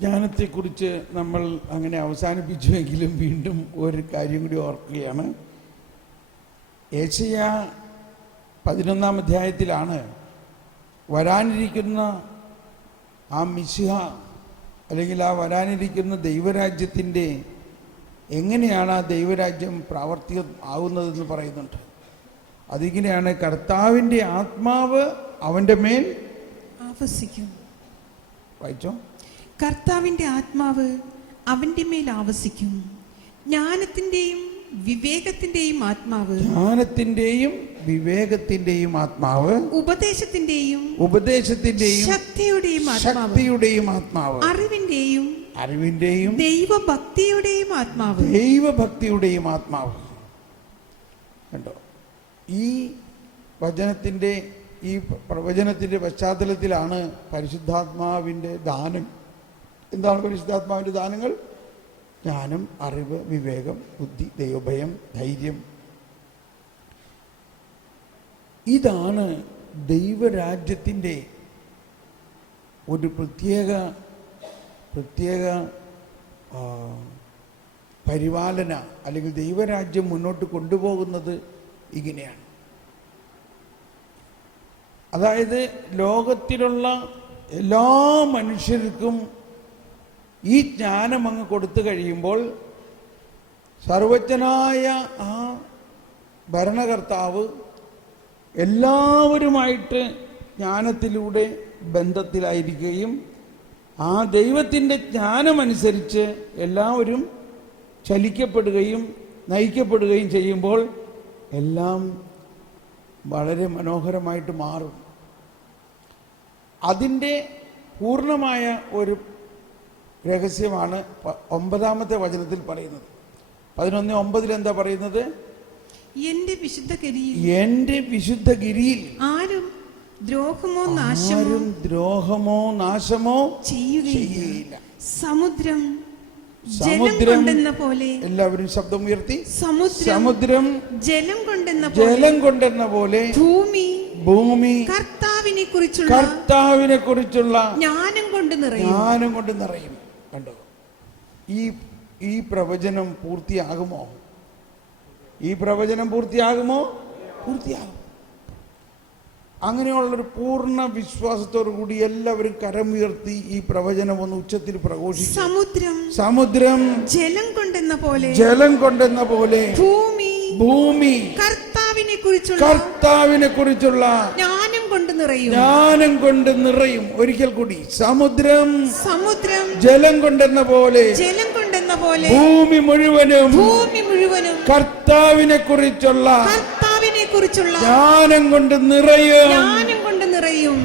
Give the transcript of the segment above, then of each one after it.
ജ്ഞാനത്തെക്കുറിച്ച് നമ്മൾ അങ്ങനെ അവസാനിപ്പിച്ചുവെങ്കിലും വീണ്ടും ഒരു കാര്യം കൂടി ഓർക്കുകയാണ്. യെശയ്യാ 11-ാം അധ്യായത്തിലാണ് വരാനിരിക്കുന്ന ആ മിശിഹ അല്ലെങ്കിൽ ആ വരാനിരിക്കുന്ന ദൈവരാജ്യത്തിൻ്റെ എങ്ങനെയാണ് ആ ദൈവരാജ്യം പ്രാവർത്തികം ആവുന്നതെന്ന് പറയുന്നുണ്ട്. അതിങ്ങനെയാണ്: കർത്താവിൻ്റെ ആത്മാവ് അവൻ്റെ മേൽ ആവസിക്കും. വായിച്ചോ. കർത്താവിൻ്റെ ആത്മാവ് അവൻ്റെ മേൽ ആവസിക്കും. ജ്ഞാനത്തിൻ്റെയും വിവേകത്തിൻ്റെയും ആത്മാവ്, ജ്ഞാനത്തിൻ്റെയും വിവേകത്തിൻ്റെയും ആത്മാവ്, ഉപദേശത്തിൻ്റെയും ശക്തിയുടെയും ആത്മാവ്, അറിവിൻ്റെയും ദൈവഭക്തിയുടെയും ആത്മാവ്. കണ്ടോ? ഈ വചനത്തിൻ്റെ ഈ പ്രവചനത്തിൻ്റെ പശ്ചാത്തലത്തിലാണ് പരിശുദ്ധാത്മാവിൻ്റെ ദാനം. എന്താണ് പരിശുദ്ധാത്മാവിൻ്റെ ദാനങ്ങൾ? ജ്ഞാനം, അറിവ്, വിവേകം, ബുദ്ധി, ദൈവഭയം, ധൈര്യം. ഇതാണ് ദൈവരാജ്യത്തിൻ്റെ ഒരു പ്രത്യേക പരിപാലന, അല്ലെങ്കിൽ ദൈവരാജ്യം മുന്നോട്ട് കൊണ്ടുപോകുന്നത് ഇങ്ങനെയാണ്. അതായത് ലോകത്തിലുള്ള എല്ലാ മനുഷ്യർക്കും ഈ ജ്ഞാനം അങ്ങ് കൊടുത്തു കഴിയുമ്പോൾ സർവജ്ഞനായ ആ ഭരണകർത്താവ് എല്ലാവരുമായിട്ട് ജ്ഞാനത്തിലൂടെ ബന്ധത്തിലായിരിക്കുകയും ആ ദൈവത്തിൻ്റെ ജ്ഞാനമനുസരിച്ച് എല്ലാവരും ചലിക്കപ്പെടുകയും നയിക്കപ്പെടുകയും ചെയ്യുമ്പോൾ എല്ലാം വളരെ മനോഹരമായിട്ട് മാറും. അതിൻ്റെ പൂർണ്ണമായ ഒരു രഹസ്യമാണ് 9-ാമത്തെ വചനത്തിൽ പറയുന്നത്. 11:9 എന്താ പറയുന്നത്? എന്റെ വിശുദ്ധ ഗിരിയിൽ ആരും ദ്രോഹമോ നാശമോ ചെയ്യുകയില്ല. സമുദ്രം പോലെ, എല്ലാവരും ശബ്ദം ഉയർത്തി, സമുദ്രം ജലം കൊണ്ടെന്ന പോലെ ഭൂമി കർത്താവിനെ കുറിച്ചുള്ള ജ്ഞാനം കൊണ്ട് നിറയും. കണ്ടോ? ഈ പ്രവചനം പൂർത്തിയാകുമോ? പൂർത്തിയാകും. അങ്ങനെയുള്ളൊരു പൂർണ്ണ വിശ്വാസത്തോടു കൂടി എല്ലാവരും കരമുയർത്തി ഈ പ്രവചനം ഒന്ന് ഉച്ചത്തിൽ പ്രഘോഷിക്കും. സമുദ്രം ജലം കൊണ്ടെന്ന പോലെ ഭൂമി കർത്താവിനെ കുറിച്ചുള്ള ജ്ഞാനം കൊണ്ട് നിറയും. ഒരിക്കൽ കൂടി: സമുദ്രം ജലം കൊണ്ടെന്ന പോലെ ഭൂമി മുഴുവനും കർത്താവിനെ കുറിച്ചുള്ള ജ്ഞാനം കൊണ്ട് നിറയും.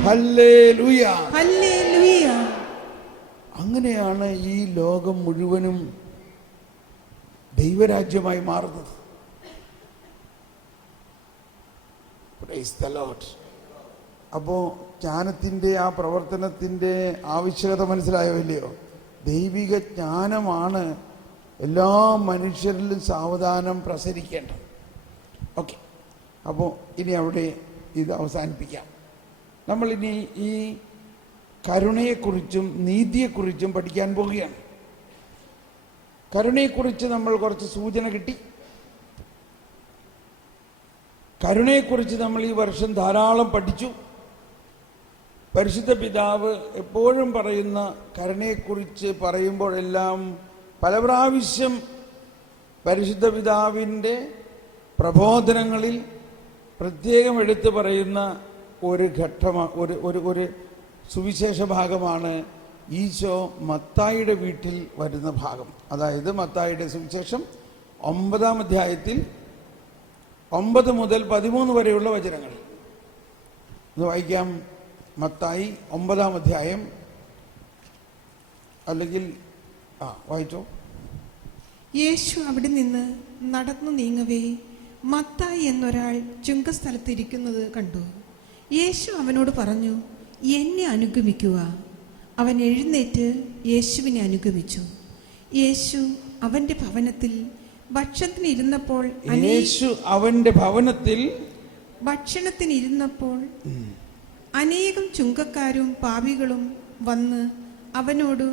ഹല്ലേലൂയ. അങ്ങനെയാണ് ഈ ലോകം മുഴുവനും ദൈവരാജ്യമായി മാറുന്നത്. അപ്പോ ജ്ഞാനത്തിൻ്റെ ആ പ്രവർത്തനത്തിൻ്റെ ആവശ്യകത മനസ്സിലായോ ഇല്ലയോ? ദൈവിക ജ്ഞാനമാണ് എല്ലാ മനുഷ്യരിലും സാവധാനം പ്രസരിക്കേണ്ടത്. ഓക്കെ, അപ്പോൾ ഇനി അവിടെ ഇത് അവസാനിപ്പിക്കാം. നമ്മളിനി ഈ കരുണയെക്കുറിച്ചും നീതിയെക്കുറിച്ചും പഠിക്കാൻ പോവുകയാണ്. കരുണയെക്കുറിച്ച് നമ്മൾ കുറച്ച് സൂചന കിട്ടി. കരുണയെക്കുറിച്ച് നമ്മൾ ഈ വർഷം ധാരാളം പഠിച്ചു. പരിശുദ്ധ പിതാവ് എപ്പോഴും പറയുന്ന കരുണയെക്കുറിച്ച് പറയുമ്പോഴെല്ലാം പല പ്രാവശ്യം പരിശുദ്ധ പിതാവിൻ്റെ പ്രബോധനങ്ങളിൽ പ്രത്യേകം എടുത്തു പറയുന്ന ഒരു ഒരു സുവിശേഷ ഭാഗമാണ് ഈശോ മത്തായിയുടെ വീട്ടിൽ വരുന്ന ഭാഗം. അതായത് മത്തായിയുടെ സുവിശേഷം 9-ാം അധ്യായത്തിൽ 9 മുതൽ 13 വരെയുള്ള വചനങ്ങൾ ഒന്ന് വായിക്കാം. മത്തായി 9-ാം അധ്യായം, അല്ലെങ്കിൽ വായിച്ചോ. യേശു അവിടെ നിന്ന് നടന്നു നീങ്ങവേ മത്തായി എന്നൊരാൾ ചുങ്കസ്ഥലത്ത് ഇരിക്കുന്നത് കണ്ടു. യേശു അവനോട് പറഞ്ഞു, എന്നെ അനുഗമിക്കുക. അവൻ എഴുന്നേറ്റ് യേശുവിനെ അനുഗമിച്ചു. യേശു അവന്റെ ഭവനത്തിൽ ഭക്ഷണത്തിനിരുന്നപ്പോൾ അനേകം ചുങ്കക്കാരും പാപികളും വന്ന് അവനോട്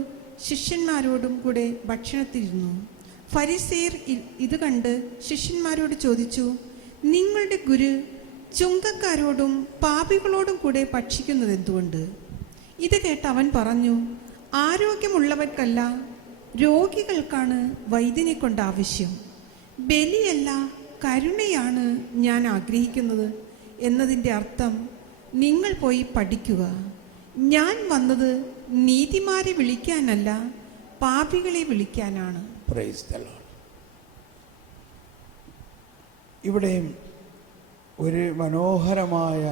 ശിഷ്യന്മാരോടും കൂടെ ഭക്ഷണത്തിലിരുന്നു. ഫരിസേയർ ഇത് കണ്ട് ശിഷ്യന്മാരോട് ചോദിച്ചു, നിങ്ങളുടെ ഗുരു ചുങ്കക്കാരോടും പാപികളോടും കൂടെ ഭക്ഷിക്കുന്നത് എന്തുകൊണ്ട്? ഇത് കേട്ട് അവൻ പറഞ്ഞു, ആരോഗ്യമുള്ളവർക്കല്ല, രോഗികൾക്കാണ് വൈദ്യനെ കൊണ്ട് ആവശ്യം. ബലിയല്ല, കരുണയാണ് ഞാൻ ആഗ്രഹിക്കുന്നത് എന്നതിൻ്റെ അർത്ഥം നിങ്ങൾ പോയി പഠിക്കുക. ഞാൻ വന്നത് നീതിമാരെ വിളിക്കാനല്ല, പാപികളെ വിളിക്കാനാണ്. Price the Lord. ഇവിടെ ഒരു മനോഹരമായ,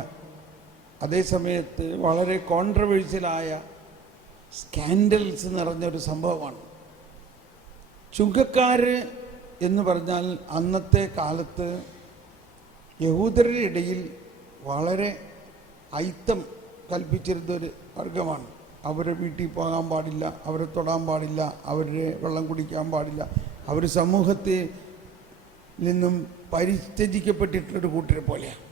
അതേസമയത്ത് വളരെ കോൺട്രവേഴ്സ്യലായ, സ്കാൻഡൽസ് നിറഞ്ഞൊരു സംഭവമാണ്. ചുങ്കക്കാര് എന്ന് പറഞ്ഞാൽ അന്നത്തെ കാലത്ത് യഹൂദരുടെ ഇടയിൽ വളരെ അയിത്തം കൽപ്പിച്ചിരുന്നൊരു വർഗമാണ്. അവരെ വീട്ടിൽ പോകാൻ പാടില്ല, അവരെ തൊടാൻ പാടില്ല, അവരുടെ വെള്ളം കുടിക്കാൻ പാടില്ല. അവർ സമൂഹത്തിൽ നിന്നും പരിത്യജിക്കപ്പെട്ടിട്ടൊരു കൂട്ടരെ പോലെയാണ്.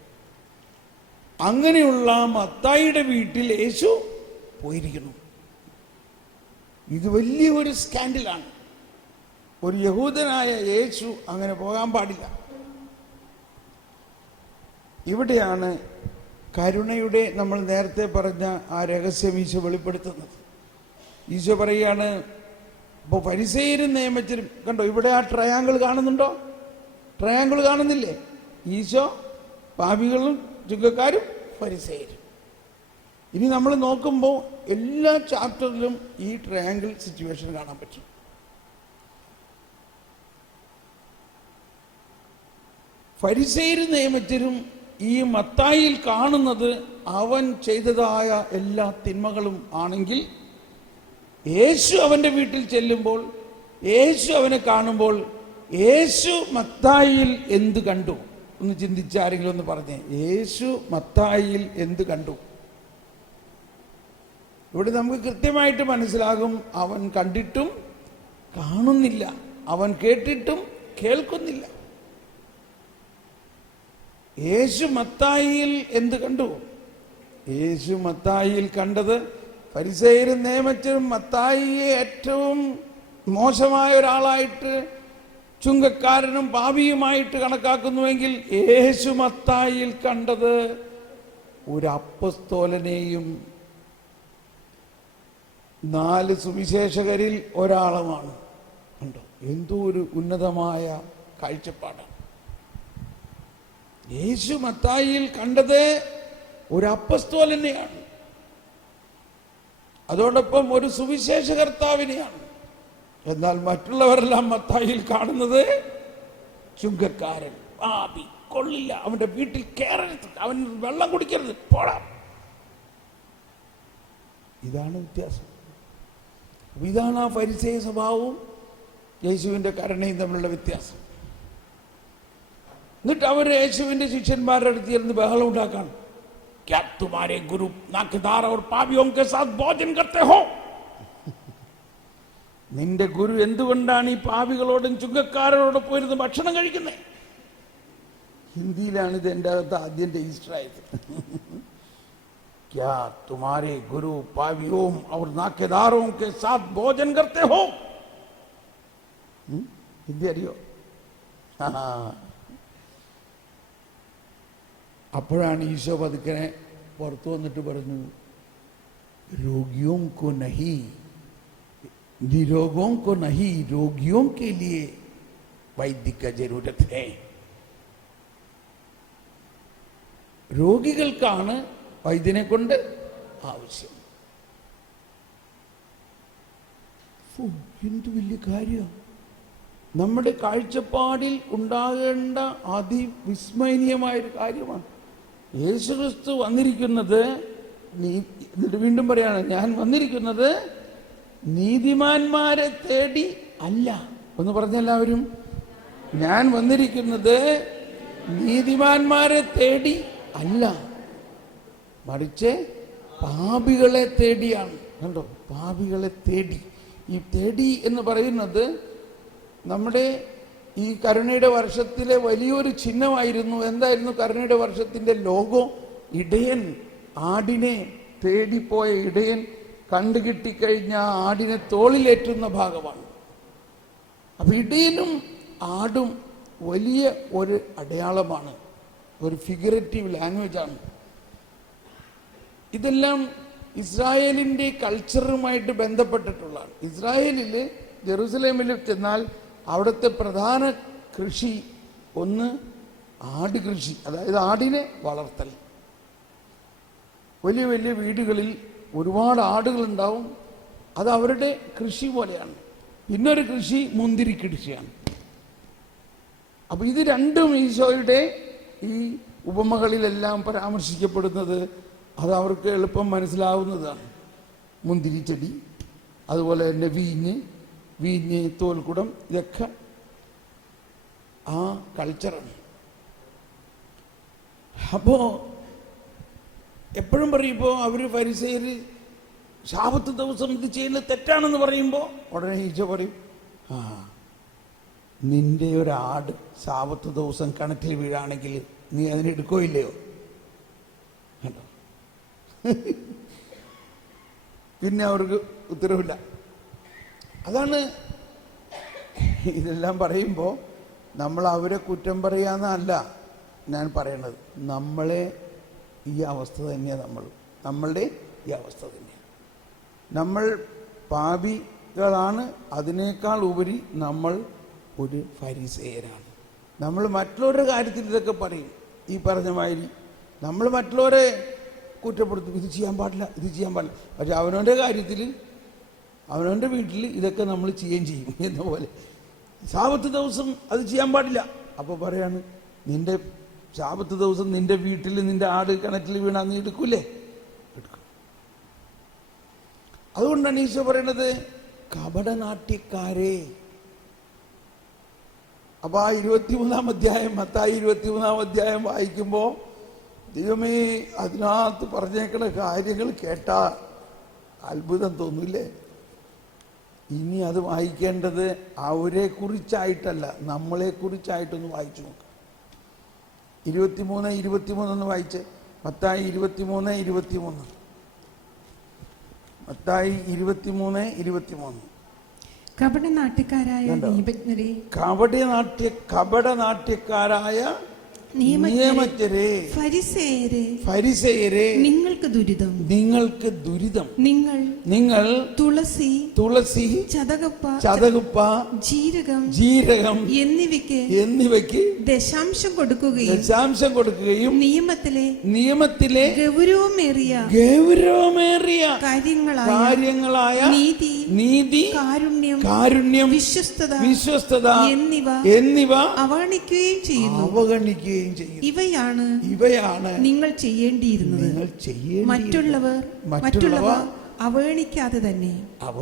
അങ്ങനെയുള്ള മത്തായിയുടെ വീട്ടിൽ യേശു പോയിരിക്കുന്നു. ഇത് വലിയ ഒരു സ്കാൻഡലാണ്. ഒരു യഹൂദനായ യേശു അങ്ങനെ പോകാൻ പാടില്ല. ഇവിടെയാണ് കരുണയുടെ, നമ്മൾ നേരത്തെ പറഞ്ഞ ആ രഹസ്യം ഈശോ വെളിപ്പെടുത്തുന്നത്. ഈശോ പറയുകയാണ്, ഇപ്പോൾ ഫരിസേയരും നിയമജ്ഞരും, കണ്ടോ ഇവിടെ ആ ട്രയാങ്കിൾ കാണുന്നുണ്ടോ? ട്രയാങ്കിൾ കാണുന്നില്ലേ? ഈശോ, പാപികളും ചുങ്കക്കാരും ഫരിസേയരും. ഇനി നമ്മൾ നോക്കുമ്പോൾ എല്ലാ ചാപ്റ്ററിലും ഈ ട്രയാങ്കിൾ സിറ്റുവേഷൻ കാണാൻ പറ്റും. ഫരിസേയരും നിയമജ്ഞരും ഈ മത്തായിയിൽ കാണുന്നത് അവൻ ചെയ്തതായ എല്ലാ തിന്മകളും ആണെങ്കിൽ, യേശു അവൻ്റെ വീട്ടിൽ ചെല്ലുമ്പോൾ, യേശു അവനെ കാണുമ്പോൾ, യേശു മത്തായിയിൽ എന്ത് കണ്ടു? ഒന്ന് ചിന്തിച്ചാരെങ്കിലും ഒന്ന് പറഞ്ഞേ, യേശു മത്തായിയിൽ എന്ത് കണ്ടു? ഇവിടെ നമുക്ക് കൃത്യമായിട്ട് മനസ്സിലാകും, അവൻ കണ്ടിട്ടും കാണുന്നില്ല, അവൻ കേട്ടിട്ടും കേൾക്കുന്നില്ല. യേശു മത്തായിയിൽ എന്ത് കണ്ടു? യേശു മത്തായിയിൽ കണ്ടത്, ഫരിസേയരും നിയമജ്ഞരും മത്തായിയെ ഏറ്റവും മോശമായ ഒരാളായിട്ട്, ചുങ്കക്കാരനും പാപിയുമായിട്ട് കണക്കാക്കുന്നുവെങ്കിൽ, യേശു മത്തായിയിൽ കണ്ടത് ഒരു അപ്പസ്തോലനെയും 4 സുവിശേഷകരിൽ ഒരാളുമാണ്. കണ്ടോ, എന്തോ ഒരു ഉന്നതമായ കാഴ്ചപ്പാടാണ്. യേശു മത്തായിയിൽ കണ്ടത് ഒരു അപ്പസ്തോലനെയാണ്, അതോടൊപ്പം ഒരു സുവിശേഷ കർത്താവിനെയാണ്. എന്നാൽ മറ്റുള്ളവരെല്ലാം മത്തായിയിൽ കാണുന്നത് ചുങ്കക്കാരൻ, പാപി, കൊള്ളില്ല, അവന്റെ വീട്ടിൽ കയറരുത്, അവൻ വെള്ളം കുടിക്കരുത്, പോടാ. ഇതാണ് വ്യത്യാസം. ഇതാണ് ആ ഫരിസേയ സ്വഭാവവും യേശുവിൻ്റെ കരുണയും തമ്മിലുള്ള വ്യത്യാസം. എന്നിട്ട് അവർ യേശുവിൻ്റെ ശിഷ്യന്മാരുടെ അടുത്ത് ഇരുന്ന് ബഹളം ഉണ്ടാക്കാണ്. क्या तुम्हारे गुरु नाकेदार और पापियों के साथ भोजन करते हो? നിന്റെ ഗുരു എന്തുകൊണ്ടാണ് ഈ പാപികളോടും ചുങ്കക്കാരോടൊപ്പം ഇരുന്ന് ഭക്ഷണം കഴിക്കുന്നത്? ഹിന്ദിയിലാണ് ഇത് എൻ്റെ അകത്ത് ആദ്യം രജിസ്റ്റർ ആയത്. क्या तुम्हारे गुरु पापियों और नाकेदारों के साथ भोजन करते हो? ഹിന്ദി അറിയോ? അപ്പോഴാണ് ഈശോ പതുക്കനെ പുറത്തു വന്നിട്ട് പറഞ്ഞു, രോഗിയോं को नहीं, निरोगों को नहीं, रोगियों के लिए वैद्य का जरूरत है. രോഗികൾക്കാണ് വൈദ്യനെ കൊണ്ട് ആവശ്യം. എന്ത് വലിയ കാര്യം! നമ്മുടെ കാഴ്ചപ്പാടിൽ ഉണ്ടാകേണ്ട അതിവിസ്മയനീയമായൊരു കാര്യമാണ്. യേശുക്രിസ്തു വന്നിരിക്കുന്നത്, എന്നിട്ട് വീണ്ടും പറയാണ്, ഞാൻ വന്നിരിക്കുന്നത് നീതിമാന്മാരെ തേടി അല്ല. ഒന്ന് പറഞ്ഞെല്ലാവരും, ഞാൻ വന്നിരിക്കുന്നത് നീതിമാന്മാരെ തേടി അല്ല, മറിച്ച് പാപികളെ തേടിയാണ്. കണ്ടോ, പാപികളെ തേടി. ഈ തേടി എന്ന് പറയുന്നത് നമ്മുടെ ഈ കരുണയുടെ വർഷത്തിലെ വലിയൊരു ചിഹ്നമായിരുന്നു. എന്തായിരുന്നു കരുണയുടെ വർഷത്തിൻ്റെ ലോഗോ? ഇടയൻ, ആടിനെ തേടിപ്പോയ ഇടയൻ കണ്ടുകിട്ടിക്കഴിഞ്ഞ ആടിനെ തോളിലേറ്റുന്ന ഭാഗമാണ്. അപ്പൊ ഇടയനും ആടും വലിയ ഒരു അടയാളമാണ്, ഒരു ഫിഗറേറ്റീവ് ലാംഗ്വേജാണ്. ഇതെല്ലാം ഇസ്രായേലിൻ്റെ കൾച്ചറുമായിട്ട് ബന്ധപ്പെട്ടിട്ടുള്ളതാണ്. ഇസ്രായേലിൽ ജെറുസലേമിൽ ചെന്നാൽ അവിടുത്തെ പ്രധാന കൃഷി ഒന്ന് ആട് കൃഷി, അതായത് ആടിനെ വളർത്തൽ. വലിയ വലിയ വീടുകളിൽ ഒരുപാട് ആടുകളുണ്ടാവും, അത് അവരുടെ കൃഷി പോലെയാണ്. പിന്നൊരു കൃഷി മുന്തിരി കൃഷിയാണ്. അപ്പൊ ഇത് രണ്ടും ഈശോയുടെ ഈ ഉപമകളിലെല്ലാം പരാമർശിക്കപ്പെടുന്നത് അത് അവർക്ക് എളുപ്പം മനസ്സിലാവുന്നതാണ്. മുന്തിരിച്ചെടി, അതുപോലെ തന്നെ വീഞ്ഞ്, തോൽക്കുടം, ഇതൊക്കെ ആ കൾച്ചറാണ്. അപ്പോ എപ്പോഴും പറയുമ്പോൾ അവർ ഫരിസേയർ ശാബത്ത് ദിവസം ഇത് ചെയ്യുന്നത് തെറ്റാണെന്ന് പറയുമ്പോൾ ഉടനെ ഈശോ പറയും, ആ നിന്റെ ഒരാട് ശാബത്ത് ദിവസം കിണറ്റിൽ വീഴാണെങ്കിൽ നീ അതിനെടുക്കോ ഇല്ലയോ? കേട്ടോ, പിന്നെ അവർക്ക് ഉത്തരവില്ല. അതാണ് ഇതെല്ലാം പറയുമ്പോൾ നമ്മൾ അവരെ കുറ്റം പറയാന്നല്ല ഞാൻ പറയണത്. നമ്മളെ ഈ അവസ്ഥ തന്നെയാണ്, നമ്മളുടെ ഈ അവസ്ഥ തന്നെയാണ്. നമ്മൾ പാപികളാണ്, അതിനേക്കാൾ ഉപരി നമ്മൾ ഒരു ഫരിസേയരാണ്. നമ്മൾ മറ്റുള്ളവരുടെ കാര്യത്തിൽ ഇതൊക്കെ പറയും, ഈ പറഞ്ഞ മാതിരി നമ്മൾ മറ്റുള്ളവരെ കുറ്റപ്പെടുത്തും, ഇത് ചെയ്യാൻ പാടില്ല, ഇത് ചെയ്യാൻ പാടില്ല. പക്ഷെ അവനവൻ്റെ കാര്യത്തിൽ അവനവൻ്റെ വീട്ടിൽ ഇതൊക്കെ നമ്മൾ ചെയ്യുകയും ചെയ്യും. എന്ന പോലെ ശാബത്ത് ദിവസം അത് ചെയ്യാൻ പാടില്ല. അപ്പോൾ പറയാണ്, നിന്റെ ശാബത്ത് ദിവസം നിന്റെ വീട്ടിൽ നിന്റെ ആട് കിണറ്റിൽ വീണാ നീ എടുക്കൂലേ? എടുക്കും. അതുകൊണ്ടാണ് ഈശോ പറയണത് കപടനാട്യക്കാരെ. അപ്പൊ ആ 23-ാം അധ്യായം, മത്തായി 23-ാം അധ്യായം വായിക്കുമ്പോൾ ദൈവമേ, അതിനകത്ത് പറഞ്ഞേക്കണ കാര്യങ്ങൾ കേട്ടാ അത്ഭുതം തോന്നൂല്ലേ? ഇനി അത് വായിക്കേണ്ടത് അവരെ കുറിച്ചായിട്ടല്ല, നമ്മളെ കുറിച്ചായിട്ടൊന്ന് വായിച്ചു നോക്കാം. 23 ഒന്ന് വായിച്ച്. മത്തായി 23. മത്തായി 23. കപടനാട്യക്കാരായ നിയമജ്ഞരെ, കപടനാട്യക്കാരായ നിയമജ്ഞരെ, ഫരിസേയരെ, നിങ്ങൾക്ക് ദുരിതം. നിങ്ങൾ തുളസി, ചതകുപ്പ, ജീരകം എന്നിവയ്ക്ക് ദശാംശം കൊടുക്കുകയും നിയമത്തിലെ ഗൗരവമേറിയ കാര്യങ്ങളായ നീതി, കാരുണ്യം, വിശ്വസ്തത എന്നിവ അവഗണിക്കുകയും ഇവയാണ് നിങ്ങൾ ചെയ്യേണ്ടിയിരുന്നത്. മറ്റുള്ളവ അവഗണിക്കാതെ തന്നെ. അത്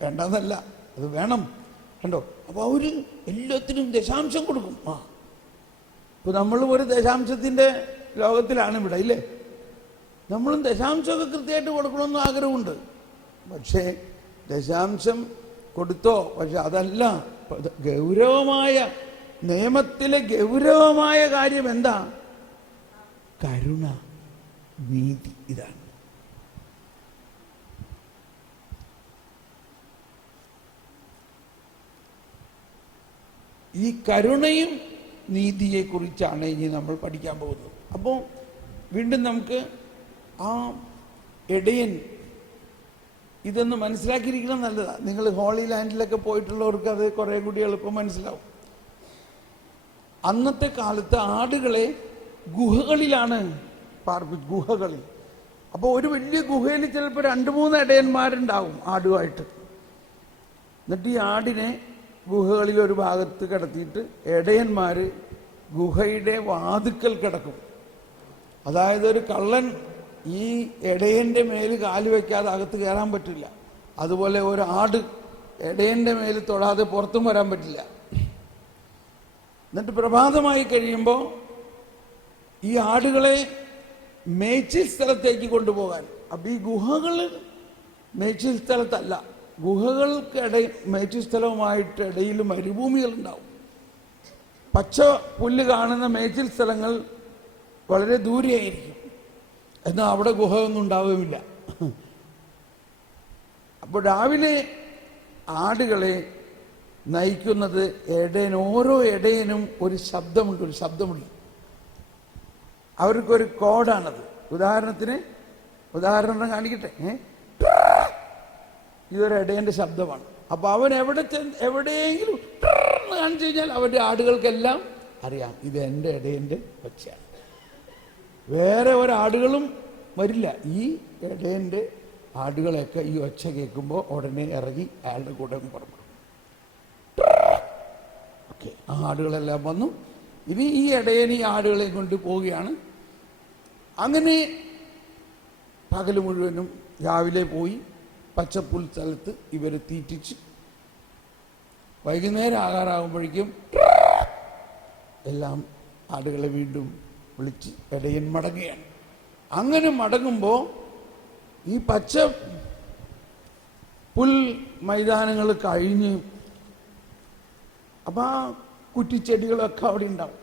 വേണ്ടെന്നല്ല, അത് വേണം. കണ്ടോ, അപ്പൊ അവര് എല്ലാത്തിനും ദശാംശം കൊടുക്കും. ഇപ്പൊ നമ്മൾ ഒരു ദശാംശത്തിന്റെ ലോകത്തിലാണ് ഇവിടെ, ഇല്ലേ? നമ്മളും ദശാംശമൊക്കെ കൃത്യമായിട്ട് കൊടുക്കണമെന്ന് ആഗ്രഹമുണ്ട്. പക്ഷേ ദശാംശം കൊടുത്തോ, പക്ഷെ അതല്ല ഗൗരവമായ, നിയമത്തിലെ ഗൗരവമായ കാര്യം എന്താ? കരുണ, നീതി. ഇതാണ്. ഈ കരുണയും നീതിയെ കുറിച്ചാണ് ഇനി നമ്മൾ പഠിക്കാൻ പോകുന്നത്. അപ്പോൾ വീണ്ടും നമുക്ക് ആ ഇടയൻ ഇതൊന്ന് മനസ്സിലാക്കിയിരിക്കണം, നല്ലതാണ്. നിങ്ങൾ ഹോളി ലാൻഡിലൊക്കെ പോയിട്ടുള്ളവർക്ക് അത് കുറേ കൂടി എളുപ്പം മനസ്സിലാവും. അന്നത്തെ കാലത്ത് ആടുകളെ ഗുഹകളിലാണ് ഗുഹകളിൽ. അപ്പോൾ ഒരു വലിയ ഗുഹയിൽ ചിലപ്പോൾ 2-3 ഇടയന്മാരുണ്ടാവും ആടുമായിട്ട്. എന്നിട്ട് ഈ ആടിനെ ഗുഹകളിൽ ഒരു ഭാഗത്ത് കിടത്തിയിട്ട് ഇടയന്മാർ ഗുഹയുടെ വാതുക്കൽ കിടക്കും. അതായത് ഒരു കള്ളൻ ഈ ഇടയൻ്റെ മേൽ കാല് വയ്ക്കാതെ അകത്ത് കയറാൻ പറ്റില്ല. അതുപോലെ ഒരു ആട് ഇടയൻ്റെ മേൽ തൊടാതെ പുറത്തും വരാൻ പറ്റില്ല. എന്നിട്ട് പ്രഭാതമായി കഴിയുമ്പോൾ ഈ ആടുകളെ മേച്ചിൽ സ്ഥലത്തേക്ക് കൊണ്ടുപോകാൻ. അപ്പം ഈ ഗുഹകൾ മേച്ചിൽ സ്ഥലത്തല്ല, മേച്ചിൽ സ്ഥലവുമായിട്ട് ഇടയിൽ മരുഭൂമികളുണ്ടാവും. പച്ച പുല്ല് കാണുന്ന മേച്ചിൽ സ്ഥലങ്ങൾ വളരെ ദൂരെയായിരിക്കും. എന്നാൽ അവിടെ ഗുഹയൊന്നും ഉണ്ടാവുകയില്ല. അപ്പോൾ രാവിലെ ആടുകളെ നയിക്കുന്നത് ഇടയൻ, ഓരോ ഇടയനും ഒരു ശബ്ദമുണ്ട്. അവർക്കൊരു കോഡാണത്. ഉദാഹരണം കാണിക്കട്ടെ. ഇതൊരു ഇടയന്റെ ശബ്ദമാണ്. അപ്പൊ അവൻ എവിടെയെങ്കിലും കാണിച്ചു കഴിഞ്ഞാൽ അവരുടെ ആടുകൾക്കെല്ലാം അറിയാം ഇത് എൻ്റെ ഇടയന്റെ ഒച്ചയാണ്. വേറെ ഒരാടുകളും വരില്ല. ഈ ഇടയന്റെ ആടുകളെയൊക്കെ ഈ ഒച്ച കേൾക്കുമ്പോൾ ഉടനെ ഇറങ്ങി അയാളുടെ കൂടെ പുറപ്പെടും. ഓക്കെ, ആ ആടുകളെല്ലാം വന്നു. ഇനി ഈ ഇടയൻ ഈ ആടുകളെ കൊണ്ട് പോവുകയാണ്. അങ്ങനെ പകല് മുഴുവനും രാവിലെ പോയി പച്ചപ്പുൽ സ്ഥലത്ത് ഇവർ തീറ്റിച്ച് വൈകുന്നേരം ആകാറാകുമ്പോഴേക്കും എല്ലാം ആടുകളെ വീണ്ടും വിളിച്ച് ഇടയൻ മടങ്ങുകയാണ്. അങ്ങനെ മടങ്ങുമ്പോൾ ഈ പച്ച പുൽ മൈതാനങ്ങൾ കഴിഞ്ഞ് അപ്പം ആ കുറ്റിച്ചെടികളൊക്കെ അവിടെ ഉണ്ടാവും.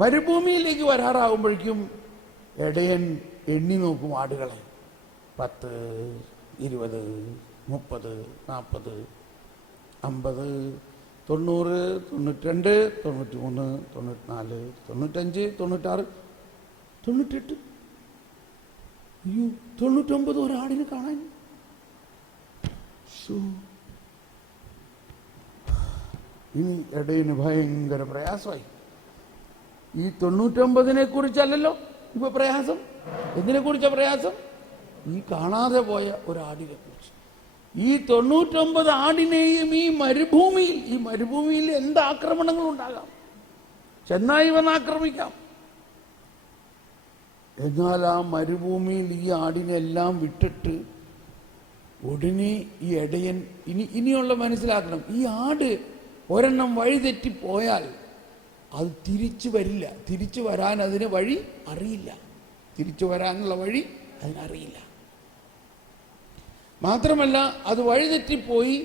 മരുഭൂമിയിലേക്ക് വരാറാകുമ്പോഴേക്കും ഇടയൻ എണ്ണി നോക്കും ആടുകളെ. 10, 20, 30, 40, 50, 90, 92, 93, 94, 95, 96, 98. അയ്യോ, 99 ഒരാടിനെ കാണാൻ. ഇനി ഇടയന് ഭയങ്കര പ്രയാസമായി. ഈ 99-നെ കുറിച്ചല്ലല്ലോ ഇപ്പൊ പ്രയാസം. എന്തിനെ കുറിച്ചാ പ്രയാസം? ഈ കാണാതെ പോയ ഒരാടിനെ കുറിച്ച്. ഈ 99 ആടിനെയും ഈ മരുഭൂമിയിൽ എന്ത് ആക്രമണങ്ങൾ ഉണ്ടാകാം. ചെന്നായി വന്ന് ആക്രമിക്കാം. എന്നാൽ ആ മരുഭൂമിയിൽ ഈ ആടിനെല്ലാം വിട്ടിട്ട് ഉടനെ ഈ ഇടയൻ ഇനിയുള്ള മനസ്സിലാക്കണം, ഈ ആട് ഒരെണ്ണം വഴിതെറ്റിപ്പോയാൽ അത് തിരിച്ചു വരില്ല. തിരിച്ചു വരാൻ അതിന് വഴി അറിയില്ല. തിരിച്ചു വരാനുള്ള വഴി അതിനറിയില്ല. മാത്രമല്ല അത് വഴിതെറ്റിപ്പോയി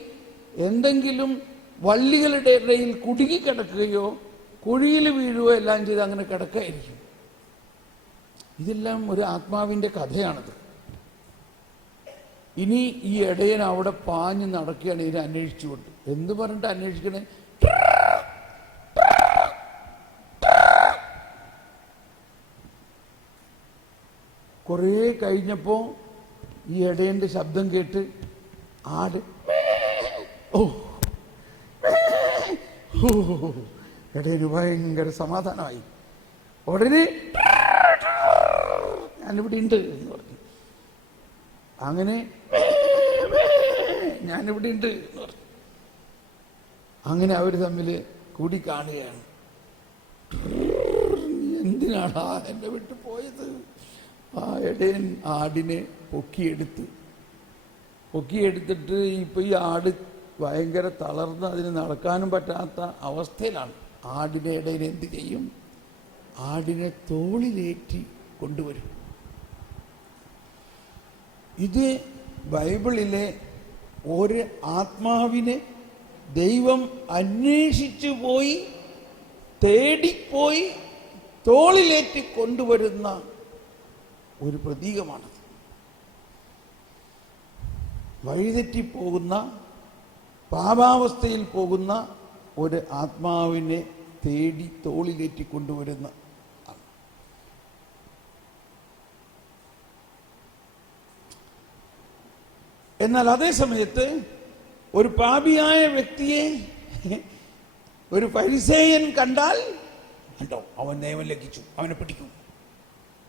എന്തെങ്കിലും വള്ളികളുടെ ഇടയിൽ കുടുങ്ങിക്കിടക്കുകയോ കുഴിയിൽ വീഴുകയോ എല്ലാം ചെയ്ത് അങ്ങനെ കിടക്കായിരിക്കും. ഇതെല്ലാം ഒരു ആത്മാവിൻ്റെ കഥയാണത്. ഇനി ഈ ഇടയൻ അവിടെ പാഞ്ഞ് നടക്കുകയാണ് ഇതിനെ അന്വേഷിച്ചുകൊണ്ട്. എന്ത് പറഞ്ഞിട്ട് അന്വേഷിക്കണേ? കുറേ കഴിഞ്ഞപ്പോൾ ഈ ഇടയന്റെ ശബ്ദം കേട്ട് ആട് ഇടയന് ഭയങ്കര സമാധാനമായി. ഉടനെ ഞാനിവിടെ ഉണ്ട് എന്ന് പറഞ്ഞു. അങ്ങനെ ഞാനിവിടെ ഉണ്ട് എന്ന് പറഞ്ഞു. അങ്ങനെ അവർ തമ്മിൽ കൂടി കാണുകയാണ്. എന്തിനാണ് എന്നെ വിട്ടു പോയത്? ആ ഇടയൻ ആടിനെ പൊക്കിയെടുത്തിട്ട് ഇപ്പൊ ഈ ആട് ഭയങ്കര തളർന്ന് അതിന് നടക്കാനും പറ്റാത്ത അവസ്ഥയിലാണ്. ആടിനെ ഇടയൻ എന്ത് ചെയ്യും? ആടിനെ തോളിലേറ്റി കൊണ്ടുവരും. ഇത് ബൈബിളിലെ ഒരു ആത്മാവിനെ ദൈവം അന്വേഷിച്ചു പോയി തേടിപ്പോയി തോളിലേറ്റി കൊണ്ടുവരുന്ന ഒരു പ്രതീകമാണത്. വഴിതെറ്റിപ്പോകുന്ന പാപാവസ്ഥയിൽ പോകുന്ന ഒരു ആത്മാവിനെ തേടി തോളിലേറ്റി കൊണ്ടുവരുന്ന. എന്നാൽ അതേ സമയത്ത് ഒരു പാപിയായ വ്യക്തിയെ ഒരു ഫരിസേയൻ കണ്ടാൽ കണ്ടോ, അവൻ നിയമം ലംഘിച്ചു, അവനെ പിടിക്കും.